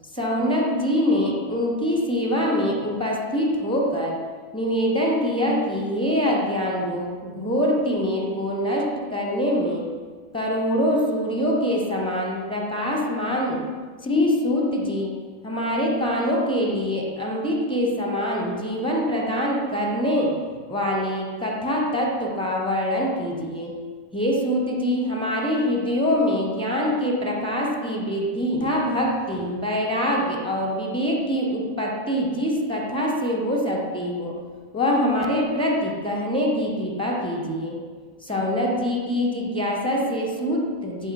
शौनक जी ने उनकी सेवा में उपस्थित होकर निवेदन किया कि हे अज्ञान लोग, घोर तिमिर को नष्ट करने में करोड़ों सूर्यों के समान प्रकाशमान श्री सूत जी हमारे कानों के लिए अमृत के समान जीवन प्रदान करने वाले कथा तत्व का वर्णन कीजिए। हे सूत जी, हमारे हृदयों में ज्ञान के प्रकाश की वृद्धि तथा भक्ति, वैराग्य और विवेक की उत्पत्ति जिस कथा से हो सकती हो वह हमारे प्रति कहने की कृपा कीजिए। शौनक जी की जिज्ञासा से सूत जी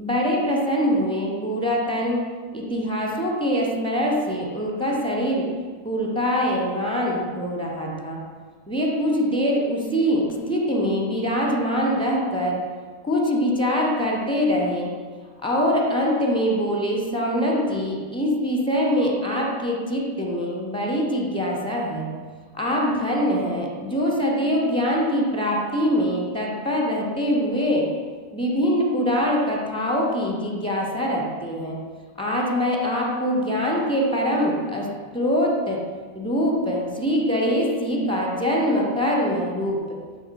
बड़े प्रसन्न हुए। पूरा तन इतिहासों के स्मरण से उनका शरीर पुलकायमान हो रहा था। वे कुछ देर उसी स्थिति में विराजमान रहकर कुछ विचार करते रहे और अंत में बोले, शौनक जी, इस विषय में आपके चित्त में बड़ी जिज्ञासा है। आप धन्य हैं जो सदैव ज्ञान की प्राप्ति में तत्पर रहते हुए विभिन्न पुराण कथाओं की जिज्ञासा रखते हैं। आज मैं आपको ज्ञान के परम स्रोत रूप श्री गणेश जी का जन्म कर्म रूप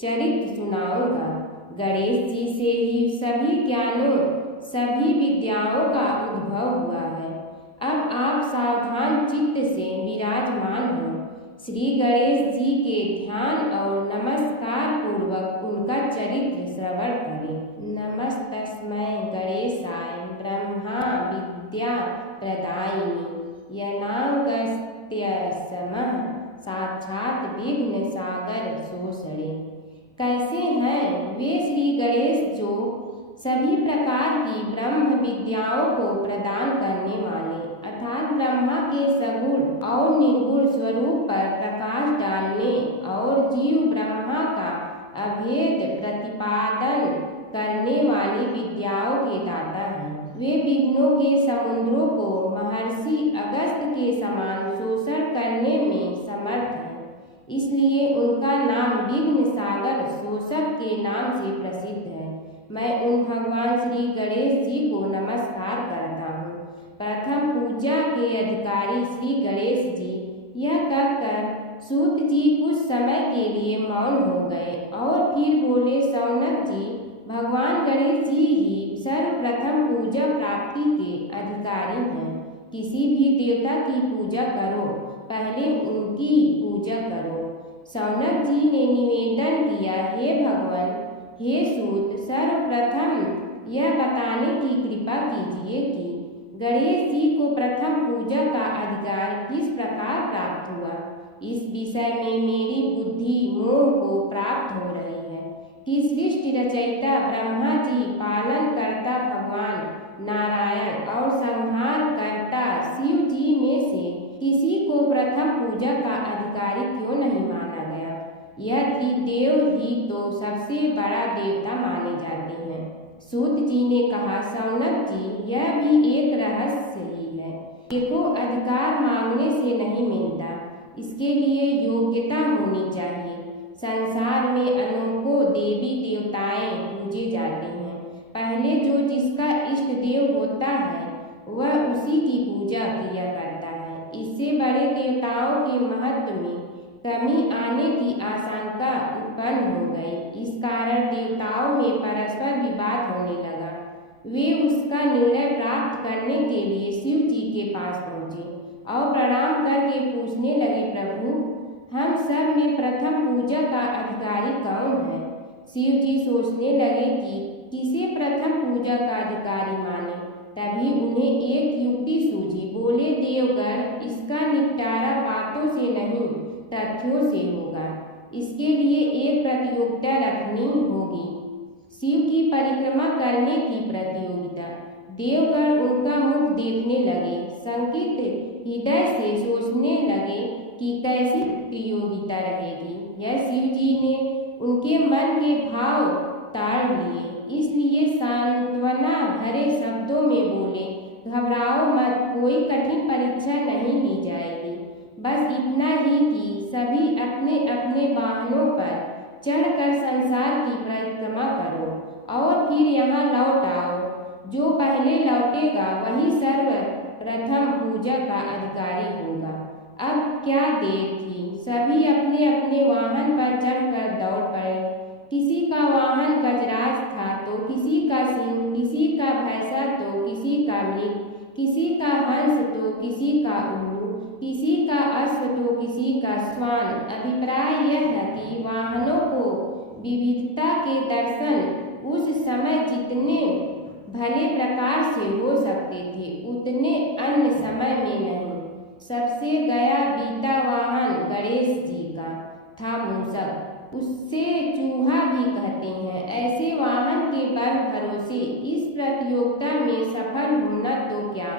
चरित्र सुनाऊंगा। गणेश जी से ही सभी ज्ञानों सभी विद्याओं का उद्भव हुआ है। अब आप सावधान चित्त से विराजमान हो। श्री गणेश जी के ध्यान और नमस्कार पूर्वक उनका चरित्र श्रवण करें। नमस्तस्मै गणेशाय ब्रह्मा विद्या प्रदायिनी यनागस्त्यसमः साक्षात् विघ्न सागर शोषणे। कैसे हैं वे श्री गणेश जो सभी प्रकार की ब्रह्म विद्याओं को प्रदान करने वाले अर्थात ब्रह्मा के सगुण और निर्गुण स्वरूप पर प्रकाश डालने और जीव ब्रह्मा का अभेद प्रतिपादन करने वाली विद्याओं के दाता हैं। वे विघ्नों के समुद्रों को महर्षि अगस्त्य के समान शोषण करने में समर्थ है, इसलिए उनका नाम विघ्न सागर शोषक के नाम से प्रसिद्ध है। मैं उन भगवान श्री गणेश जी को नमस्कार करता हूँ। प्रथम पूजा के अधिकारी श्री गणेश जी, यह कहकर सूत जी कुछ समय के लिए मौन हो गए और फिर बोले, शौनक जी, भगवान गणेश जी ही सर्वप्रथम पूजा प्राप्ति के अधिकारी हैं। किसी भी देवता की पूजा करो, पहले उनकी पूजा करो। शौनक जी ने निवेदन किया, हे भगवान, हे सूत, सर्वप्रथम यह बताने की कृपा कीजिए कि गणेश जी को प्रथम पूजा का अधिकार किस प्रकार प्राप्त हुआ। इस विषय में मेरी बुद्धि मोह को प्राप्त हो रही है कि सृष्टि रचयिता ब्रह्मा जी, पालन करता भगवान नारायण और संहार करता शिव जी में से किसी को प्रथम पूजा का अधिकारी क्यों नहीं माना गया। यह त्रिदेव ही तो सबसे बड़ा देवता माने जाते हैं। सूत जी ने कहा, शौनक जी, यह भी एक रहस्य ही है। देखो, अधिकार मांगने से नहीं मिलता, इसके लिए योग्यता होनी चाहिए। संसार में अनेकों देवी देवताएं पूजे जाते हैं। पहले जो जिसका इष्ट देव होता है वह उसी की पूजा किया करता है। इससे बड़े देवताओं के महत्व में कमी आने की आशंका उत्पन्न हो गई। इस कारण देवताओं में परस्पर विवाद होने लगा। वे उसका निर्णय प्राप्त करने के लिए शिव जी के पास पहुँचे और प्रणाम करके पूछने लगे, प्रभु, हम सब में प्रथम पूजा का अधिकारी कौन है। शिव जी सोचने लगे कि किसे प्रथम पूजा का अधिकारी माने। तभी उन्हें एक युक्ति सूझी। बोले, देवगण, इसका निपटारा बातों से नहीं तथ्यों से होगा। इसके लिए एक प्रतियोगिता रखनी होगी, शिव की परिक्रमा करने की प्रतियोगिता। देवगण उनका मुख देखने लगे, शंकित हृदय से सोचने लगे कि कैसी प्रतियोगिता रहेगी। यह शिव जी ने उनके मन के भाव ताड़ लिए, इसलिए सांत्वना भरे शब्दों में बोले, घबराओ मत, कोई कठिन परीक्षा नहीं ली जाएगी। बस इतना ही कि सभी अपने अपने वाहनों पर चढ़कर संसार की परिक्रमा करो और फिर यहाँ लौट आओ। जो पहले लौटेगा वही सर्वप्रथम पूजा का अधिकारी होगा। अब क्या देर थी, सभी अपने अपने वाहन पर चढ़कर दौड़ पड़े। किसी का वाहन गजराज था तो किसी का सिंह, किसी का भैंसा तो किसी का मृग, किसी का हंस तो किसी का उल्लू, किसी का अश्व तो किसी का श्वान। अभिप्राय यह है कि वाहनों को विविधता के दर्शन उस समय जितने भले प्रकार से हो सकते थे उतने अन्य समय में नहीं। सबसे गया बीता वाहन गणेश जी का था मूषक, उससे चूहा भी कहते हैं। ऐसे वाहन के बल भरोसे इस प्रतियोगिता में सफल होना तो क्या,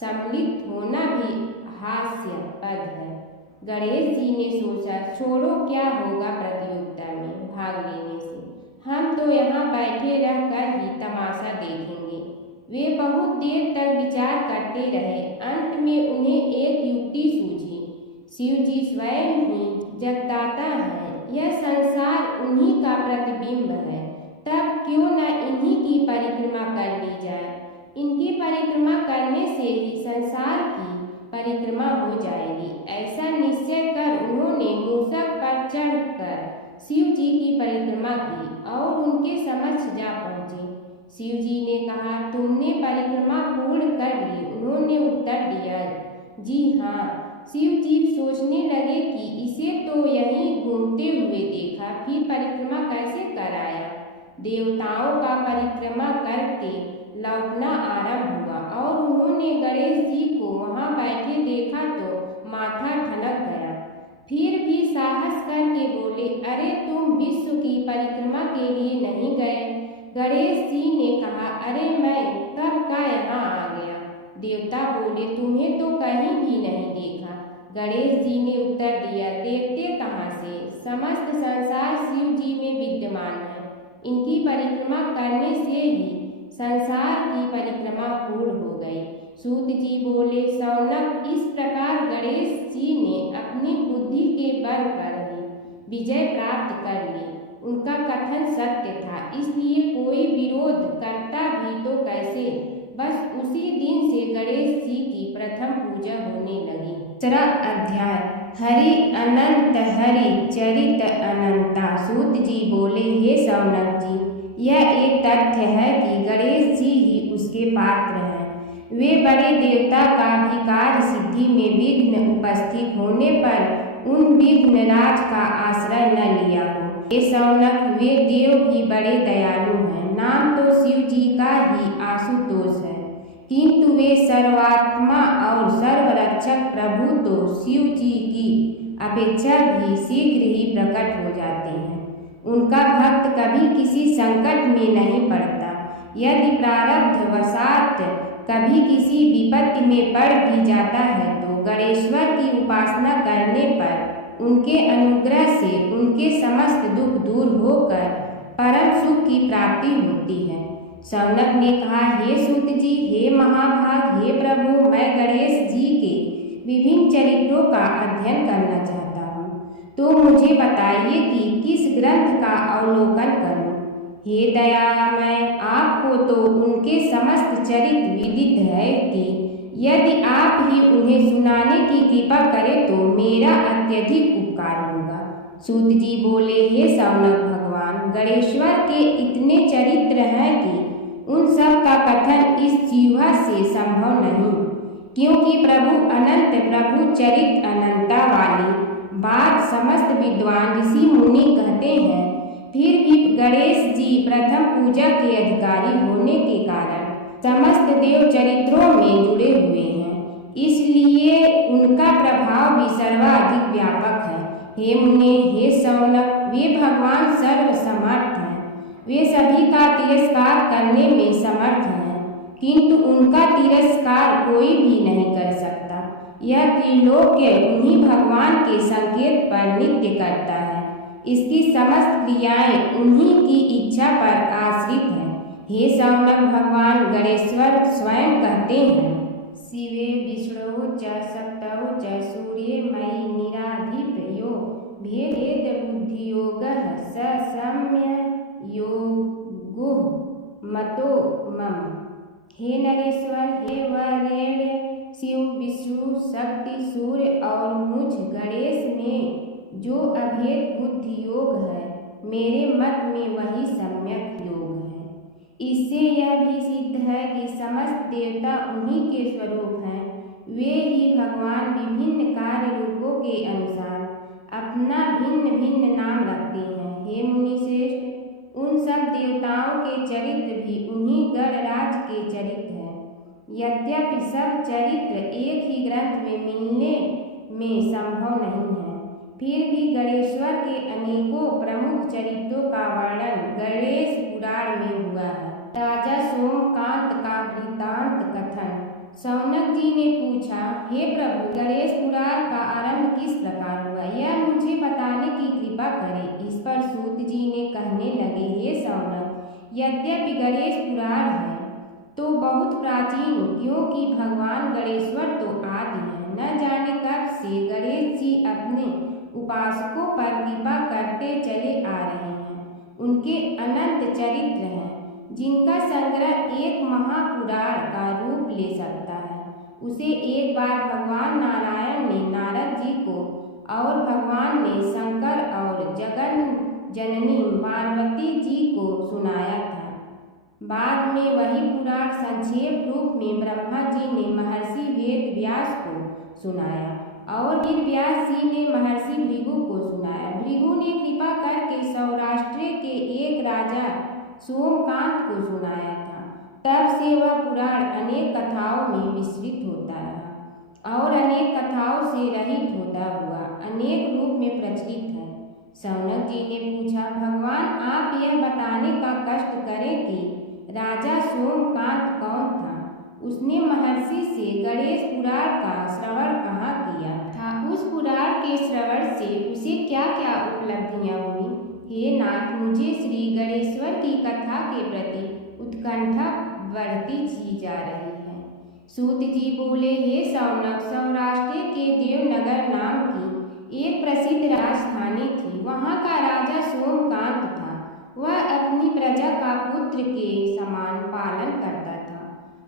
सम्मिलित होना भी हास्यास्पद है। गणेश जी ने सोचा, छोड़ो, क्या होगा प्रतियोगिता में भाग लेने से, हम तो यहाँ बैठे रहकर ही तमाशा देखेंगे। वे बहुत देर तक विचार करते रहे। अंत में उन्हें एक युक्ति सूझी। शिव जी स्वयं ही जगदाता है, यह संसार उन्हीं का प्रतिबिंब है, तब क्यों न इन्हीं की परिक्रमा कर ली जाए। इनकी परिक्रमा करने से ही संसार की परिक्रमा हो जाएगी। ऐसा निश्चय कर उन्होंने मूषक पर चढ़कर शिव जी की परिक्रमा की और उनके समक्ष जा पहुँचे। शिव जी ने कहा, तुमने परिक्रमा पूर्ण कर ली। उन्होंने उत्तर दिया, जी हाँ। शिव जी सोचने लगे कि इसे तो यहीं घूमते हुए देखा, फिर परिक्रमा कैसे कराया। देवताओं का परिक्रमा करके लौटना आरंभ हुआ और उन्होंने गणेश जी को वहाँ बैठे देखा तो माथा ठनक गया। फिर भी साहस करके बोले, अरे तुम विश्व की परिक्रमा के लिए नहीं गए। गणेश जी ने कहा, अरे मैं कब का यहाँ आ गया। देवता बोले, तुम्हें तो कहीं भी नहीं देखा। गणेश जी ने उत्तर दिया, देखते कहाँ से, समस्त संसार शिव जी में विद्यमान है। इनकी परिक्रमा करने से ही संसार की परिक्रमा पूर्ण हो गई। सूत जी बोले, शौनक, इस प्रकार गणेश जी ने अपनी बुद्धि के बल पर ही विजय प्राप्त कर ली। उनका कथन सत्य था, इसलिए कोई विरोध करता भी तो कैसे। बस उसी दिन से गणेश जी की प्रथम पूजा होने लगी। दूसरा अध्याय, हरि अनंत हरि चरित अनंता। सूत जी बोले, हे शौनक जी, यह एक तथ्य है कि गणेश जी ही उसके पात्र हैं। वे बड़े देवता का भी कार्य सिद्धि में विघ्न उपस्थित होने पर उन विघ्नराज का आश्रय न लिया हो। हे शौनक, वे देव भी बड़े दयालु हैं। नाम तो शिव जी का ही आशुतोष है, किंतु वे सर्वात्मा और सर्वरक्षक प्रभु तो शिव जी की अपेक्षा भी शीघ्र ही प्रकट हो जाते हैं। उनका भक्त कभी किसी संकट में नहीं पड़ता। यदि प्रारब्ध वशात कभी किसी विपत्ति में पड़ भी जाता है तो गणेश्वर की उपासना करने पर उनके अनुग्रह से उनके समस्त दुख दूर होकर परम सुख की प्राप्ति होती है। शौनक ने कहा, हे सूत जी, हे महाभाग, हे प्रभु, मैं गणेश जी के विभिन्न चरित्रों का अध्ययन करना चाहता हूँ, तो मुझे बताइए कि किस ग्रंथ का अवलोकन करूँ। हे दयामय, आपको तो उनके समस्त चरित्र विदित है कि यदि आप ही उन्हें सुनाने की कृपा करें तो मेरा अत्यधिक उपकार होगा। सूत जी बोले, हे शौनक भगवान, गणेश्वर के इतने चरित्र हैं कि उन सब का कथन इस जीवा से संभव नहीं, क्योंकि प्रभु अनंत, प्रभु चरित अनंता वाली बात समस्त विद्वान ऋषि मुनि कहते हैं। फिर भी गणेश जी प्रथम पूजा के अधिकारी होने के कारण समस्त देव चरित्रों में जुड़े हुए हैं, इसलिए उनका प्रभाव भी सर्वाधिक व्यापक है। हे मुने, हे शौनक, वे भगवान सर्वसमर्थ हैं। वे सभी का तिरस्कार करने में समर्थ हैं, किंतु उनका तिरस्कार कोई भी नहीं कर सकता। यह त्रिलोक्य उन्हीं भगवान के संकेत पर नृत्य करता है। इसकी समस्त क्रियाएं उन्हीं की इच्छा पर आश्रित हैं। हे शौनक भगवान, गणेश्वर स्वयं कहते हैं, शिवे विष्णु च शक्तौ च सूर्ये मयि निराधिपयो भेद बुद्धियोगः स सम्य योगुः मतो मम। हे नरेश्वर, हे वरेण्य, शिव, विष्णु, शक्ति, सूर्य और मुझ गणेश में जो अभेद बुद्धि योग है, मेरे मत में वही सम्यक योग है। इससे यह भी सिद्ध है कि समस्त देवता उन्हीं के स्वरूप हैं। वे ही भगवान विभिन्न कार्य रूपों के अनुसार अपना भिन्न भिन्न नाम रखते हैं। हे मुनिश्रेष्ठ, उन सब देवताओं के चरित्र भी उन्हीं गणराज के चरित्र हैं। यद्यपि सब चरित्र एक ही ग्रंथ में मिलने में संभव नहीं है, फिर भी गणेश्वर के अनेकों प्रमुख चरित्रों का वर्णन गणेश पुराण में हुआ है। राजा सोमकांत का वृत्तांत कथन। शौनक जी ने पूछा, हे प्रभु, गणेश पुराण का आरंभ किस प्रकार हुआ, यह मुझे बताने की कृपा करें। इस पर सूत जी ने कहने लगे, हे शौनक, यद्यपि गणेश पुराण है तो बहुत प्राचीन, क्योंकि भगवान गणेश्वर तो आदि है। न जाने कब से गणेश जी अपने उपासकों पर कृपा करते चले आ रहे हैं। उनके अनंत चरित्र हैं जिनका संग्रह एक महापुराण का रूप ले सकता है। उसे एक बार भगवान नारायण ने नारद जी को और भगवान ने शंकर और जगन जननी पार्वती जी को सुनाया था। बाद में वही पुराण संक्षेप रूप में ब्रह्मा जी ने महर्षि वेद व्यास को सुनाया और फिर व्यास जी ने महर्षि भृगु को सुनाया। भृगु ने कृपा करके सौराष्ट्र के एक राजा सोमकांत को सुनाया था। तब से वह पुराण अनेक कथाओं में विस्तृत होता रहा और अनेक कथाओं से रहित होता हुआ अनेक रूप में प्रचलित है। शौनक जी ने पूछा, भगवान, आप यह बताने का कष्ट करें कि राजा सोमकांत कौन था। उसने महर्षि से गणेश पुराण का श्रवण कहाँ किया था, उस पुराण के श्रवण से उसे क्या क्या उपलब्धियाँ हुई। हे नाथ, मुझे श्री गणेश्वर की कथा के प्रति उत्कंठा बढ़ती ही जा रही है। सूत जी बोले, हे शौनक, सौराष्ट्र के देवनगर नाम की एक प्रसिद्ध राजधानी थी। वहाँ का राजा सोमकांत था। वह अपनी प्रजा का पुत्र के समान पालन करता था।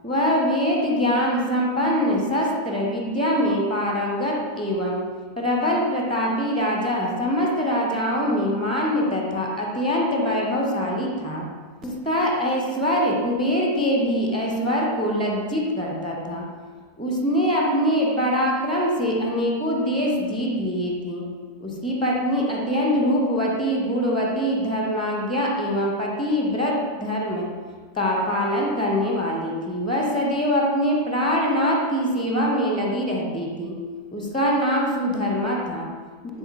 वह वेद ज्ञान संपन्न, शस्त्र विद्या में पारंगत एवं प्रबल प्रतापी राजा, समस्त राजाओं में मान्य तथा अत्यंत वैभवशाली था। उसका ऐश्वर्य कुबेर के भी ऐश्वर्य को लज्जित करता था। उसने अपने पराक्रम से अनेकों देश जीत लिए थे। उसकी पत्नी अत्यंत रूपवती, गुणवती, धर्माज्ञा एवं पतिव्रत धर्म का पालन करने वाली थी। वह सदैव अपने प्राणनाथ की सेवा में लगी रहती थी। उसका नाम सुधर्मा था।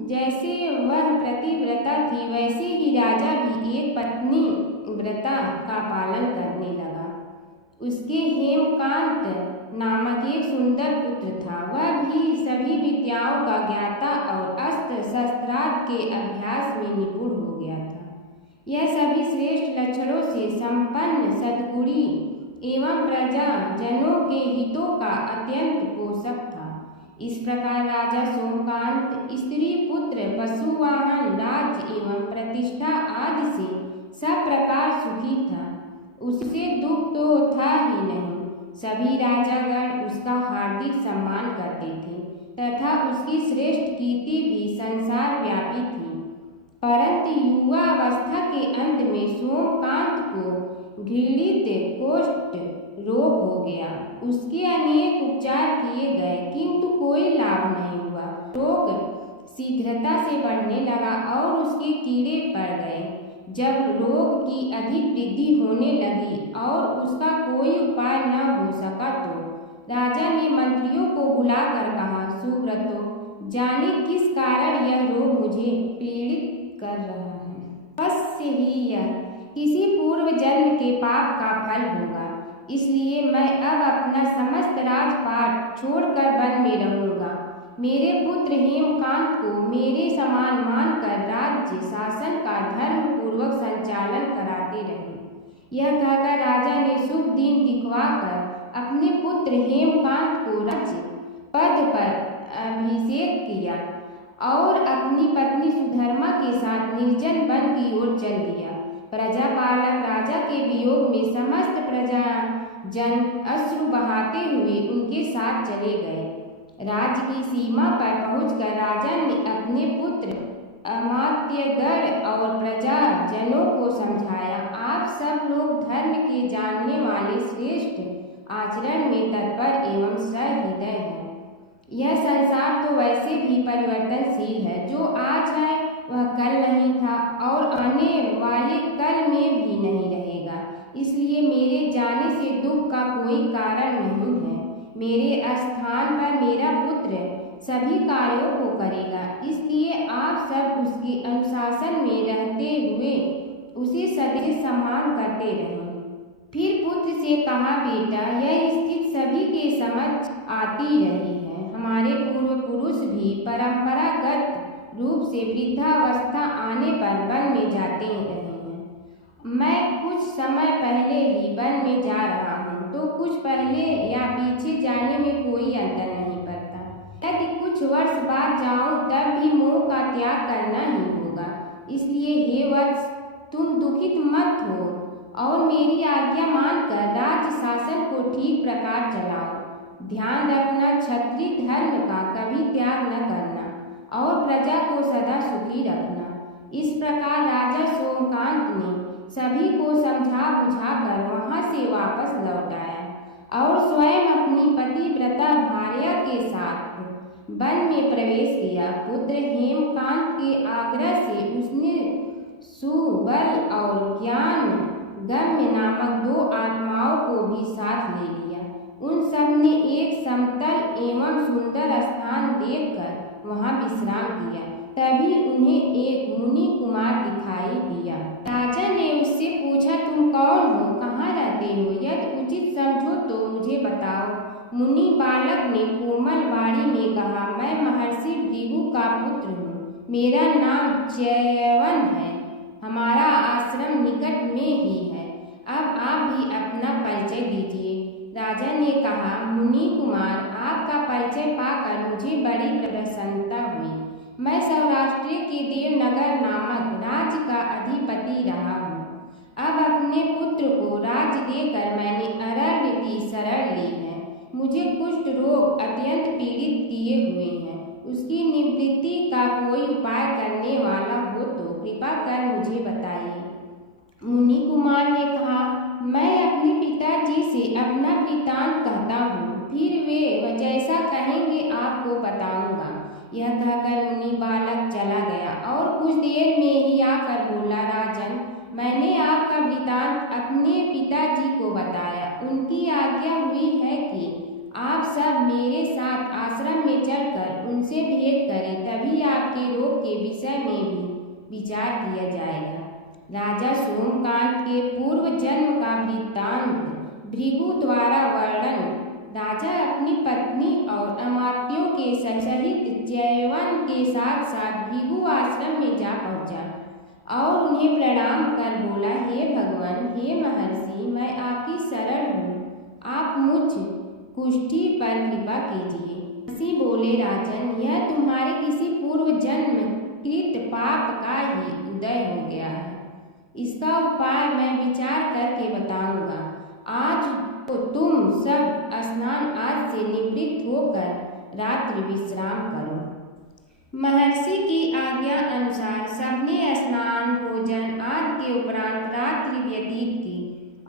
जैसे वह पतिव्रता थी, वैसे ही राजा भी एक पत्नी व्रता का पालन करने लगा। उसके हेमकांत नामक एक सुंदर पुत्र था। वह भी सभी विद्याओं का ज्ञाता और अस्त्र शस्त्रास्त्र के अभ्यास में निपुण हो गया था। यह सभी श्रेष्ठ लक्षणों से संपन्न, सद्गुणी एवं प्रजा जनों के हितों का अत्यंत पोषक था। इस प्रकार राजा सोमकांत स्त्री, पुत्र, पशुवाहन, राज्य एवं प्रतिष्ठा आदि से सब प्रकार सुखी था। उससे दुख तो था ही नहीं। सभी राजागण उसका हार्दिक सम्मान करते थे तथा उसकी श्रेष्ठ कीर्ति भी संसार व्यापी थी। परंतु युवावस्था के अंत में सोमकांत को घृणित कोष्ठ रोग हो गया। उसके अनेक उपचार किए गए किंतु कोई लाभ नहीं हुआ। रोग शीघ्रता से बढ़ने लगा और उसके कीड़े पड़ गए। जब रोग की अधिक वृद्धि होने लगी और उसका कोई उपाय न हो सका तो राजा ने मंत्रियों को बुलाकर कहा, सुब्रतो, जाने किस कारण यह रोग मुझे पीड़ित कर रहा है। अवश्य ही यह किसी पूर्व जन्म के पाप का फल होगा। इसलिए मैं अब अपना समस्त राजपाट छोड़कर वन में रहूंगा। मेरे पुत्र हेमकांत को मेरे समान मानकर राज्य शासन का धर्म पूर्वक संचालन कराते रहे। यह कहकर राजा ने शुभ दिन दिखवाकर अपने पुत्र हेमकांत को राज्य पद पर अभिषेक किया और अपनी पत्नी सुधर्मा के साथ निर्जन वन की ओर चल दिया। प्रजापालक राजा के वियोग में समस्त प्रजा जन अश्रु बहाते हुए उनके साथ चले गए। राज्य की सीमा पर पहुंचकर राजा ने अपने पुत्र अमात्यगण और प्रजा जनों को समझाया, आप सब लोग धर्म के जानने वाले, श्रेष्ठ आचरण में तत्पर एवं सहृदय हैं। यह संसार तो वैसे भी परिवर्तनशील है। जो आज है वह कल नहीं था और आने वाले कल में भी नहीं रहेगा। इसलिए मेरे जाने से दुख का कोई कारण नहीं है। मेरे स्थान पर मेरा पुत्र सभी कार्यों को करेगा। इसलिए आप सब उसके अनुशासन में रहते हुए उसे सदैव सम्मान करते रहें। फिर पुत्र से कहा, बेटा, यह स्थिति सभी के समझ आती रही है। हमारे पूर्व पुरुष भी परंपरागत रूप से वृद्धावस्था आने पर वन में जाते रहे हैं। मैं कुछ समय पहले ही वन में जा रहा हूँ, तो कुछ पहले या पीछे जाने में कोई अंतर नहीं पड़ता। यदि कुछ वर्ष बाद जाऊँ तब भी मोह का त्याग करना ही होगा। इसलिए हे वत्स, तुम दुखित मत हो और मेरी आज्ञा मानकर राज्य शासन को ठीक प्रकार चलाओ। ध्यान रखना, क्षत्रिय धर्म का कभी त्याग न करना और प्रजा को सदा सुखी रखना। इस प्रकार राजा सोमकांत ने सभी को समझा बुझाकर वहां से वापस लौट आया और स्वयं अपनी पतिव्रता भार्या के साथ वन में प्रवेश किया। पुत्र हेमकांत के आग्रह से उसने सुबल और ज्ञान गम्य नामक 2 आत्माओं को भी साथ ले लिया। उन सब ने एक समतल एवं सुंदर स्थान देखकर वहां विश्राम किया। तभी उन्हें एक मुनि कुमार दिखाई दिया। राजा ने उससे पूछा, तुम कौन हो, कहाँ रहते हो? यदि उचित समझो तो मुझे बताओ। मुनि बालक ने कोमल वाणी में कहा, मैं महर्षि भृगु का पुत्र हूँ। मेरा नाम च्यवन है। हमारा आश्रम निकट में ही है। अब आप भी अपना परिचय दीजिए। राजा ने कहा, मुनि कुमार, आपका परिचय पाकर मुझे बड़ी प्रसन्नता हुई। मैं सौराष्ट्र के देवनगर नामक राज्य का अधिपति रहा हूँ। अब अपने पुत्र को राज्य देकर मैंने अरण्य की शरण ली है। मुझे कुष्ठ रोग अत्यंत पीड़ित किए हुए हैं। उसकी निवृत्ति का कोई उपाय करने वाला हो तो कृपा कर मुझे बताइए। मुनि कुमार ने कहा, मैं अपने पिताजी से अपना वृत्तांत कहता हूँ, फिर वे जैसा कहेंगे आपको बताऊंगा। यह कहकर मुनि बालक चला गया और कुछ देर में ही आकर बोला, राजन, मैंने आपका वृत्तांत अपने पिताजी को बताया। उनकी आज्ञा हुई है कि आप सब मेरे साथ आश्रम में चलकर उनसे भेंट करें, तभी आपके रोग के विषय में भी विचार किया जाएगा। राजा सोमकांत के पूर्व जन्म का वृत्तांत भृगु द्वारा वर्णन। राजा अपनी पत्नी और अमात्यों के सहित च्यवन के साथ साथ भृगु आश्रम में जा पहुंचा और उन्हें प्रणाम कर बोला, हे भगवान, हे महर्षि, मैं आपकी शरण हूँ। आप मुझ कुष्ठी पर कृपा कीजिए। महर्षि बोले, राजन, यह तुम्हारे किसी पूर्व जन्म कृत पाप का ही उदय हो गया है। इसका उपाय मैं विचार करके बताऊंगा। आज तो तुम सब स्नान आदि से निवृत्त होकर रात्रि विश्राम करो। महर्षि की आज्ञा अनुसार सबने स्नान भोजन आदि के उपरांत रात्रि व्यतीत की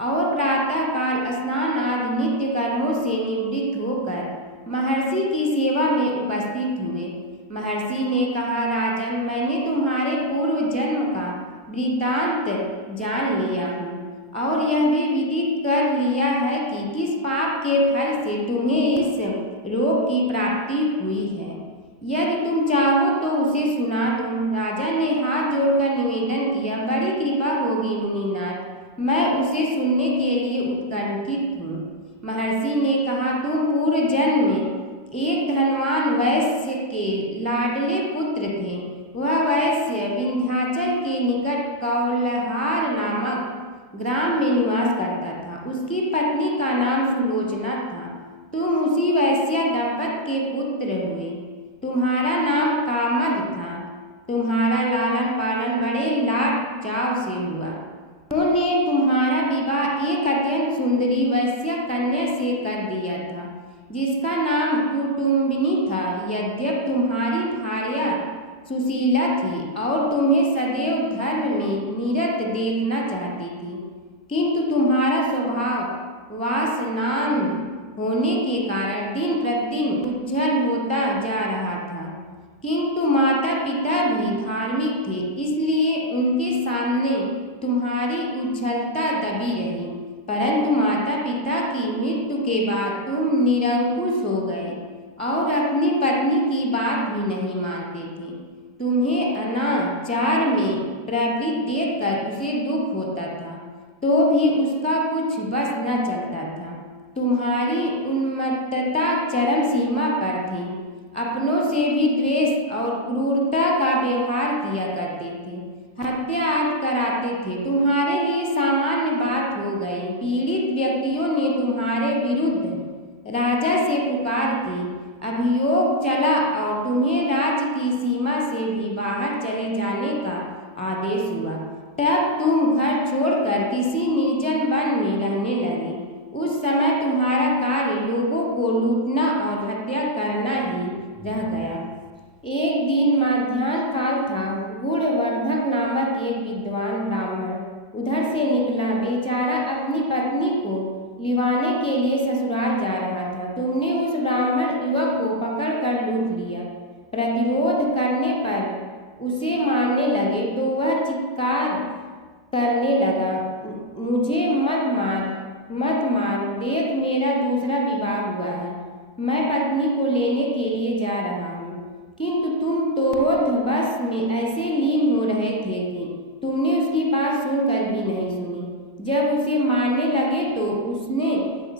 और प्रातःकाल स्नान आदि नित्य कर्मों से निवृत्त होकर महर्षि की सेवा में उपस्थित हुए। महर्षि ने कहा, राजन, मैंने तुम्हारे पूर्व जन्म का वृत्तांत जान लिया हूँ और यह भी विदित कर लिया है कि किस पाप के फल से तुम्हें इस रोग की प्राप्ति हुई है। यदि तुम चाहो तो उसे सुना दूं। राजा ने हाथ जोड़कर निवेदन किया, बड़ी कृपा होगी मुनिनाथ, मैं उसे सुनने के लिए उत्कंठित हूँ। महर्षि ने कहा, तुम पूर्व जन्म में एक धनवान वैश्य के लाडले पुत्र थे। वह वैश्य विंध्याचल के निकट कौलहार नामक ग्राम में निवास करता था। उसकी पत्नी का नाम सुलोचना था। तुम उसी वैश्य दंपत के पुत्र हुए। तुम्हारा नाम कामद था। तुम्हारा लालन पालन बड़े लाड चाव से हुआ। उन्होंने तुम्हारा विवाह एक अत्यंत सुंदरी वैश्य कन्या से कर दिया था, जिसका नाम कुटुम्बिनी था। यद्यपि तुम्हारी भार्या सुशीला थी और तुम्हें सदैव धर्म में निरत देखना चाहती थी, किंतु तुम्हारा स्वभाव वासनान होने के कारण दिन प्रतिदिन उज्जवल होता जा रहा था। किंतु माता पिता भी धार्मिक थे, इसलिए उनके सामने तुम्हारी उज्ज्वलता दबी रही। परंतु माता पिता की मृत्यु के बाद तुम निरंकुश हो गए और अपनी पत्नी की बात भी नहीं मानते थे। तुम्हें अनाचार में प्रवृत्त देखकर उसे दुख होता था, तो भी उसका कुछ बस न चलता था। तुम्हारी उन्मत्तता चरम सीमा पर थी। अपनों से भी द्वेष और क्रूरता का व्यवहार किया करते थे। हत्या आप कराते थे। तुम्हारे लिए सामान्य बात हो गई। पीड़ित व्यक्तियों ने तुम्हारे विरुद्ध राजा से पुकार की। अभियोग चला और तुम्हें राज्य की सीमा से भी बाहर चले जाने का आदेश हुआ। तब तुम घर छोड़कर किसी निर्जन वन में रहने लगे। उस समय तुम्हारा कार्य लोगों को लूटना और हत्या करना ही रह गया। एक दिन मध्याह्न काल था। गुणवर्धक नामक एक विद्वान ब्राह्मण उधर से निकला। बेचारा अपनी पत्नी को लिवाने के लिए ससुराल जा रहा था। तुमने उस ब्राह्मण युवक को पकड़कर लूट लिया। प्रतिरोध करने पर उसे मारने लगे तो वह चित्कार करने लगा, मुझे मत मार, मत मार, देख मेरा दूसरा विवाह हुआ है। मैं पत्नी को लेने के लिए जा रहा हूँ। किंतु तुम तो बस में ऐसे लीन हो रहे थे कि तुमने उसकी बात सुनकर भी नहीं सुनी। जब उसे मारने लगे तो उसने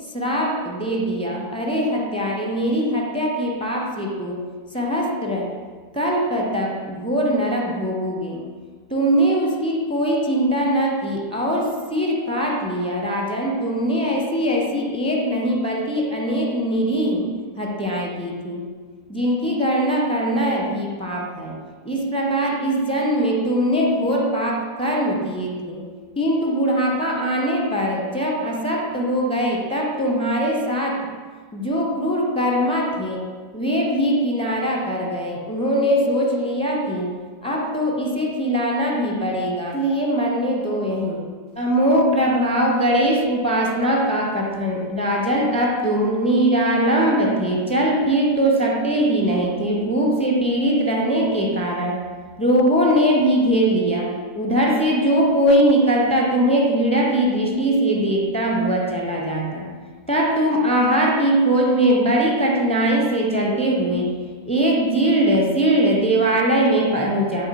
श्राप दे दिया, अरे हत्यारे, मेरी हत्या के पाप से तो सहस्त्र कल्प तक घोर नरक भोगोगे। तुमने उसकी कोई चिंता न की और सिर काट लिया। राजन, तुमने ऐसी एक नहीं बल्कि अनेक निरीह हत्याएं की थी, जिनकी गणना करना भी पाप है। इस प्रकार इस जन्म में तुमने घोर पाप कर्म किए थे। किंतु बुढ़ापा आने पर जब अशक्त हो गए तब तुम्हारे साथ जो क्रूर कर्मा थे वे भी किनारा कर गए। उन्होंने सोच लिया कि अब तो इसे खिलाना भी पड़ेगा, इसलिए मरने दो यहीं। अमोघ प्रभाव गणेश उपासना का कथन। राजन, अब तुम निरालंब थे, चल फिर तो सकते ही नहीं थे। भूख से पीड़ित रहने के कारण रोगों ने भी घेर लिया। उधर से जो कोई निकलता तुम्हें घृणा की दृष्टि से देखता हुआ चला जाता। तब तुम आहार की खोज में बड़ी कठिनाई से चलते हुए एक जीर्ण शीर्ण देवालय में पहुंचा।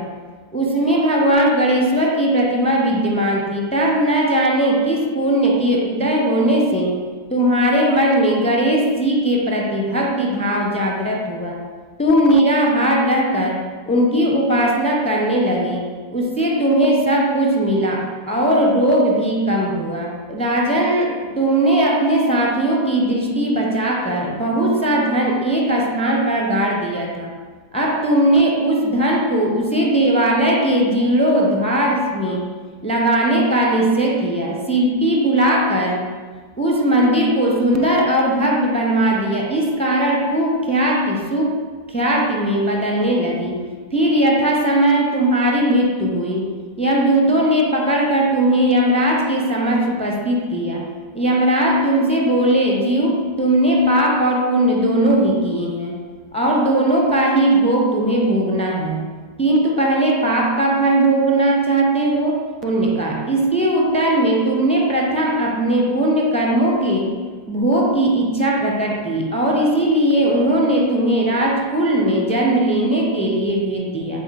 उसमें भगवान गणेश्वर की प्रतिमा विद्यमान थी। तब न जाने किस पुण्य के उदय होने से तुम्हारे मन में गणेश जी के प्रति भक्ति भाव जागृत हुआ। तुम निराहार रहकर उनकी उपासना करने लगे। उससे तुम्हें सब कुछ मिला और रोग भी कम हुआ। राजन, तुमने अपने साथियों की दृष्टि बचाकर बहुत सा धन एक स्थान पर गाड़ दिया था। अब तुमने उस धन को उसे देवालय के जीर्णोद्धार में लगाने का निश्चय किया। शिल्पी बुलाकर उस मंदिर को सुंदर और भव्य बनवा दिया। इस कारण कुख्याति सुख्याति में बदलने लगी। फिर यथा समय तुम्हारी मृत्यु हुई। यमदूतों ने पकड़कर तुम्हें यमराज के समक्ष उपस्थित किया। यमराज तुमसे बोले, जीव, तुमने पाप और पुण्य दोनों ही किए हैं और दोनों का ही भोग तुम्हें भोगना है। किंतु पहले पाप का फल भोगना चाहते हो पुण्य का? इसके उत्तर में तुमने प्रथम अपने पुण्य कर्मों के भोग की इच्छा प्रकट की और इसीलिए उन्होंने तुम्हें राजकुल में जन्म लेने के लिए भेज दिया।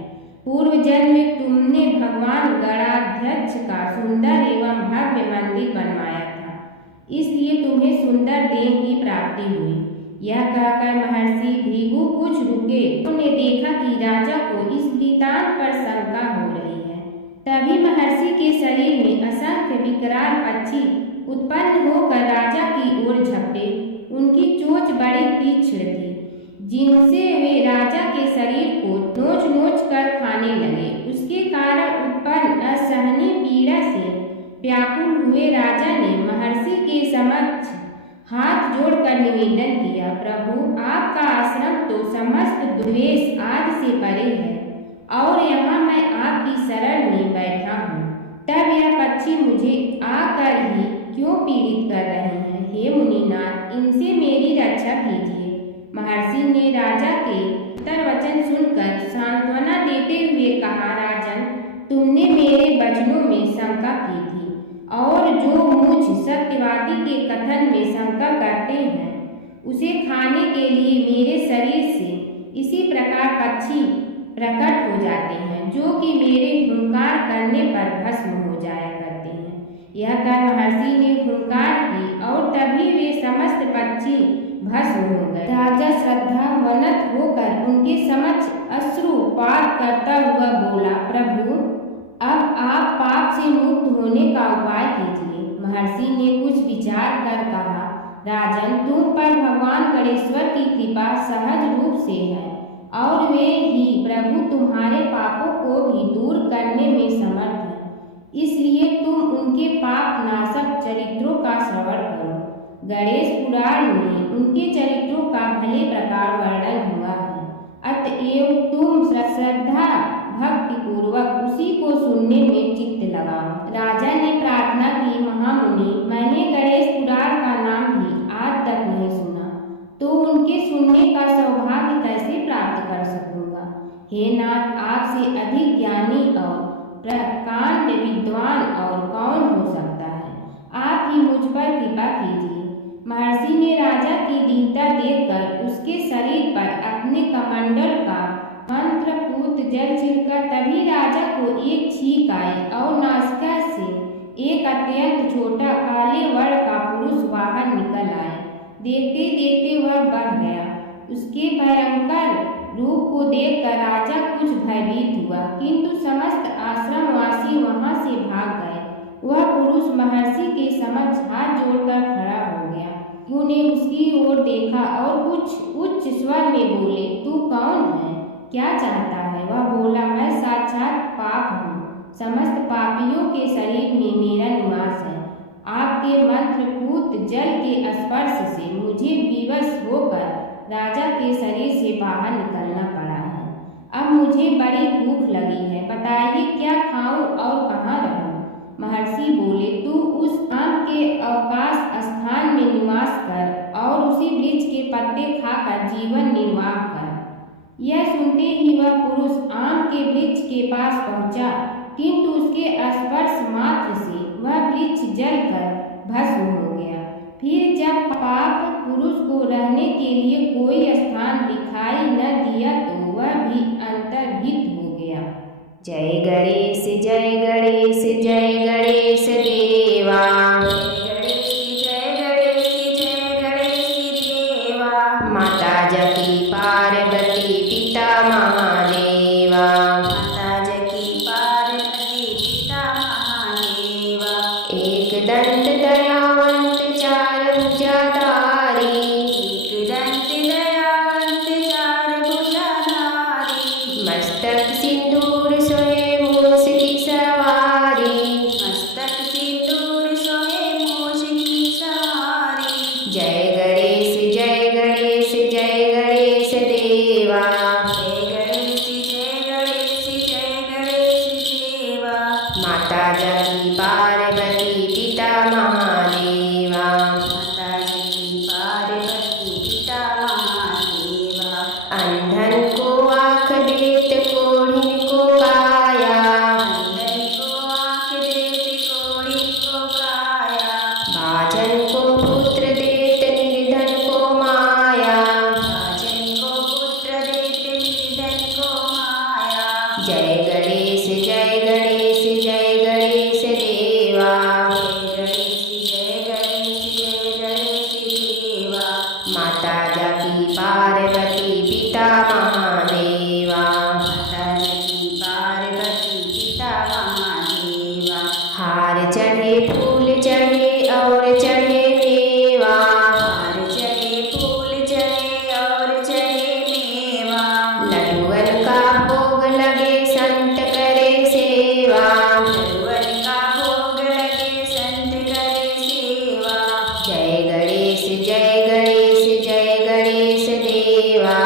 पूर्व जन्म में तुमने भगवान गणाध्यक्ष का सुंदर एवं भव्य मंदिर बनवाया था, इसलिए तुम्हें सुंदर देह की प्राप्ति हुई। यह कहकर महर्षि भृगु कुछ रुके। उन्होंने देखा कि राजा को इस वृत्तांत पर शंका हो रही है। तभी महर्षि के शरीर में असंख्य विकराल पक्षी उत्पन्न होकर राजा की ओर झपटे। उनकी चोंच बड़ी तीक्ष्ण थी, जिनसे वे राजा के शरीर को नोच नोच कर खाने लगे। उसके कारण उत्पन्न असहनीय पीड़ा से व्याकुल हुए राजा ने महर्षि के समक्ष हाथ जोड़कर निवेदन किया, प्रभु, आपका आश्रम तो समस्त द्वेष आदि से परे है और यहाँ मैं आपकी शरण में बैठा हूँ। तब यह पक्षी मुझे आकर ही क्यों पीड़ित कर रहे हैं? हे मुनिनाथ, इनसे मेरी रक्षा कीजिए। महर्षि ने राजा के उत्तर वचन सुनकर सांत्वना देते हुए कहा, राजन, तुमने मेरे वचनों में शंका की थी और जो मुझ सत्यवादी के कथन में शंका करते हैं उसे खाने के लिए मेरे शरीर से इसी प्रकार पक्षी प्रकट हो जाते हैं, जो कि मेरे हुंकार करने पर भस्म हो जाया करते हैं। यह कर महर्षि ने हुंकार की और तभी वे समस्त पक्षी भस्म हो गए। राजा श्रद्धान्वित होकर उनके समक्ष अश्रुपात करता हुआ बोला, प्रभु, अब आप पाप से मुक्त होने का उपाय कीजिए। महर्षि ने कुछ विचार कर कहा, राजन, तुम पर भगवान गणेश्वर की कृपा सहज रूप से है और वे ही प्रभु तुम्हारे पापों को भी दूर करने में समर्थ हैं। इसलिए तुम उनके पाप नाशक चरित्रों का श्रवण करो। गणेश पुराण में उनके चरित्रों का भले प्रकार वर्णन हुआ है, अतएव तुम श्रद्धा भक्ति पूर्वक उसी को सुनने में चित्त लगाओ। राजा ने प्रार्थना की, महामुनि, मैंने गणेश पुराण का नाम भी आज तक नहीं सुना, तो उनके सुनने का सौभाग्य कैसे प्राप्त कर सकूंगा। हे नाथ, आपसे अधिक ज्ञानी और प्रकांड विद्वान और कौन हो सकता है। आप ही मुझ पर कृपा कीजिए। महर्षि ने राजा की दीनता देखकर उसके शरीर पर अपने कमंडल का मंत्रपूत जल छिड़कर तभी राजा को एक छींक आई और नासिका से एक अत्यंत छोटा काले वर्ण का पुरुष बाहर निकल आए। देखते देखते वह बढ़ गया। उसके भयंकर रूप को देखकर राजा कुछ भयभीत हुआ, किंतु समस्त आश्रमवासी वहां से भाग गए। वह पुरुष महर्षि के समक्ष हाथ जोड़कर खड़ा हो गया। उन्होंने उसकी ओर देखा और कुछ उच्च स्वर में बोले, तू कौन है, क्या चाहता है। वह बोला, मैं साक्षात पाप हूँ। समस्त पापियों के शरीर में मेरा निवास है। आपके मंत्रपूत जल के स्पर्श से मुझे विवश होकर राजा के शरीर से बाहर निकलना पड़ा है। अब मुझे बड़ी भूख लगी है, बताइए क्या खाऊं और कहाँ रहूं। महर्षि बोले, तू उस आम के अवकाश स्थान में निवास कर और उसी वृक्ष के पत्ते खाकर जीवन निर्वाह कर। यह सुनते ही वह पुरुष आम के वृक्ष के पास पहुंचा, किंतु उसके स्पर्श मात्र से वह वृक्ष जलकर भस्म हो गया। फिर जब पाप पुरुष को रहने के लिए कोई स्थान दिखाई न दिया तो वह भी अंतर्हित हो गया। जय गणेश जय गणेश जय गणेश देवा। माता जकी पार्वती पिता महादेवा। माता जकी पार्वती पिता महादेवा। एक दंत दयावंत चार भुजाधारी। एक दंत दयावंत चार भुजाधारी। मस्तक सिंदूर सोहे मूस की सवारी। मस्तक सिंदूर सोहे मूस की सवारी। जय गणेश जय गणेश जय गणेश देवा। जय गणेश जय गणेश जय गणेश देवा। माता जकी पार्वती पिता महादेवा। माता जकी पार्वती पिता महादेवा। अंधन को आँख देत कोढ़िन को काया। अंधन को आँख देत कोढ़िन को काया। भाजन को पुत्र देत निर्धन को माया। भाजन को पुत्र देत निर्धन को माया। जय गणेश जय गणेश जय गणेश देवा। जय गणेश जय गणेश देवा। माता जकी पार्वती पिता महादेवा। माता जकी पार्वती पिता महादेवा। हार चढ़े फूल चढ़े और चढ़े मेवा। हार चढ़े फूल चढ़े और चढ़े मेवा। लड्डुअन का भोग लगे संत करे सेवा। लड्डुअन का भोग लगे संत करे सेवा। जय गणेश जय गणेश जय गणेश देवा।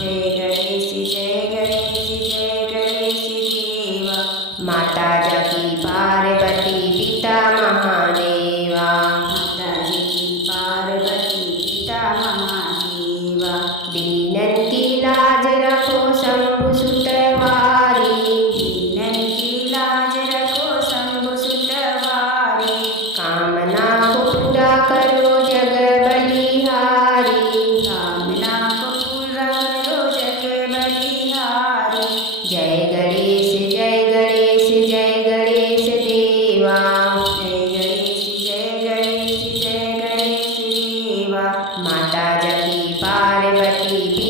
जय गणेश जय गणेश जय गणेश देवा। माता जकी पार्वती पिता महादेवा। माता जकी पार्वती पिता महादेवा। दीनन की लाज रखो शंभु सुतवारी। दीनन की लाज रखो शंभु सुतवारी। कामना को पूरा करो जग बलिहारी। पार्वती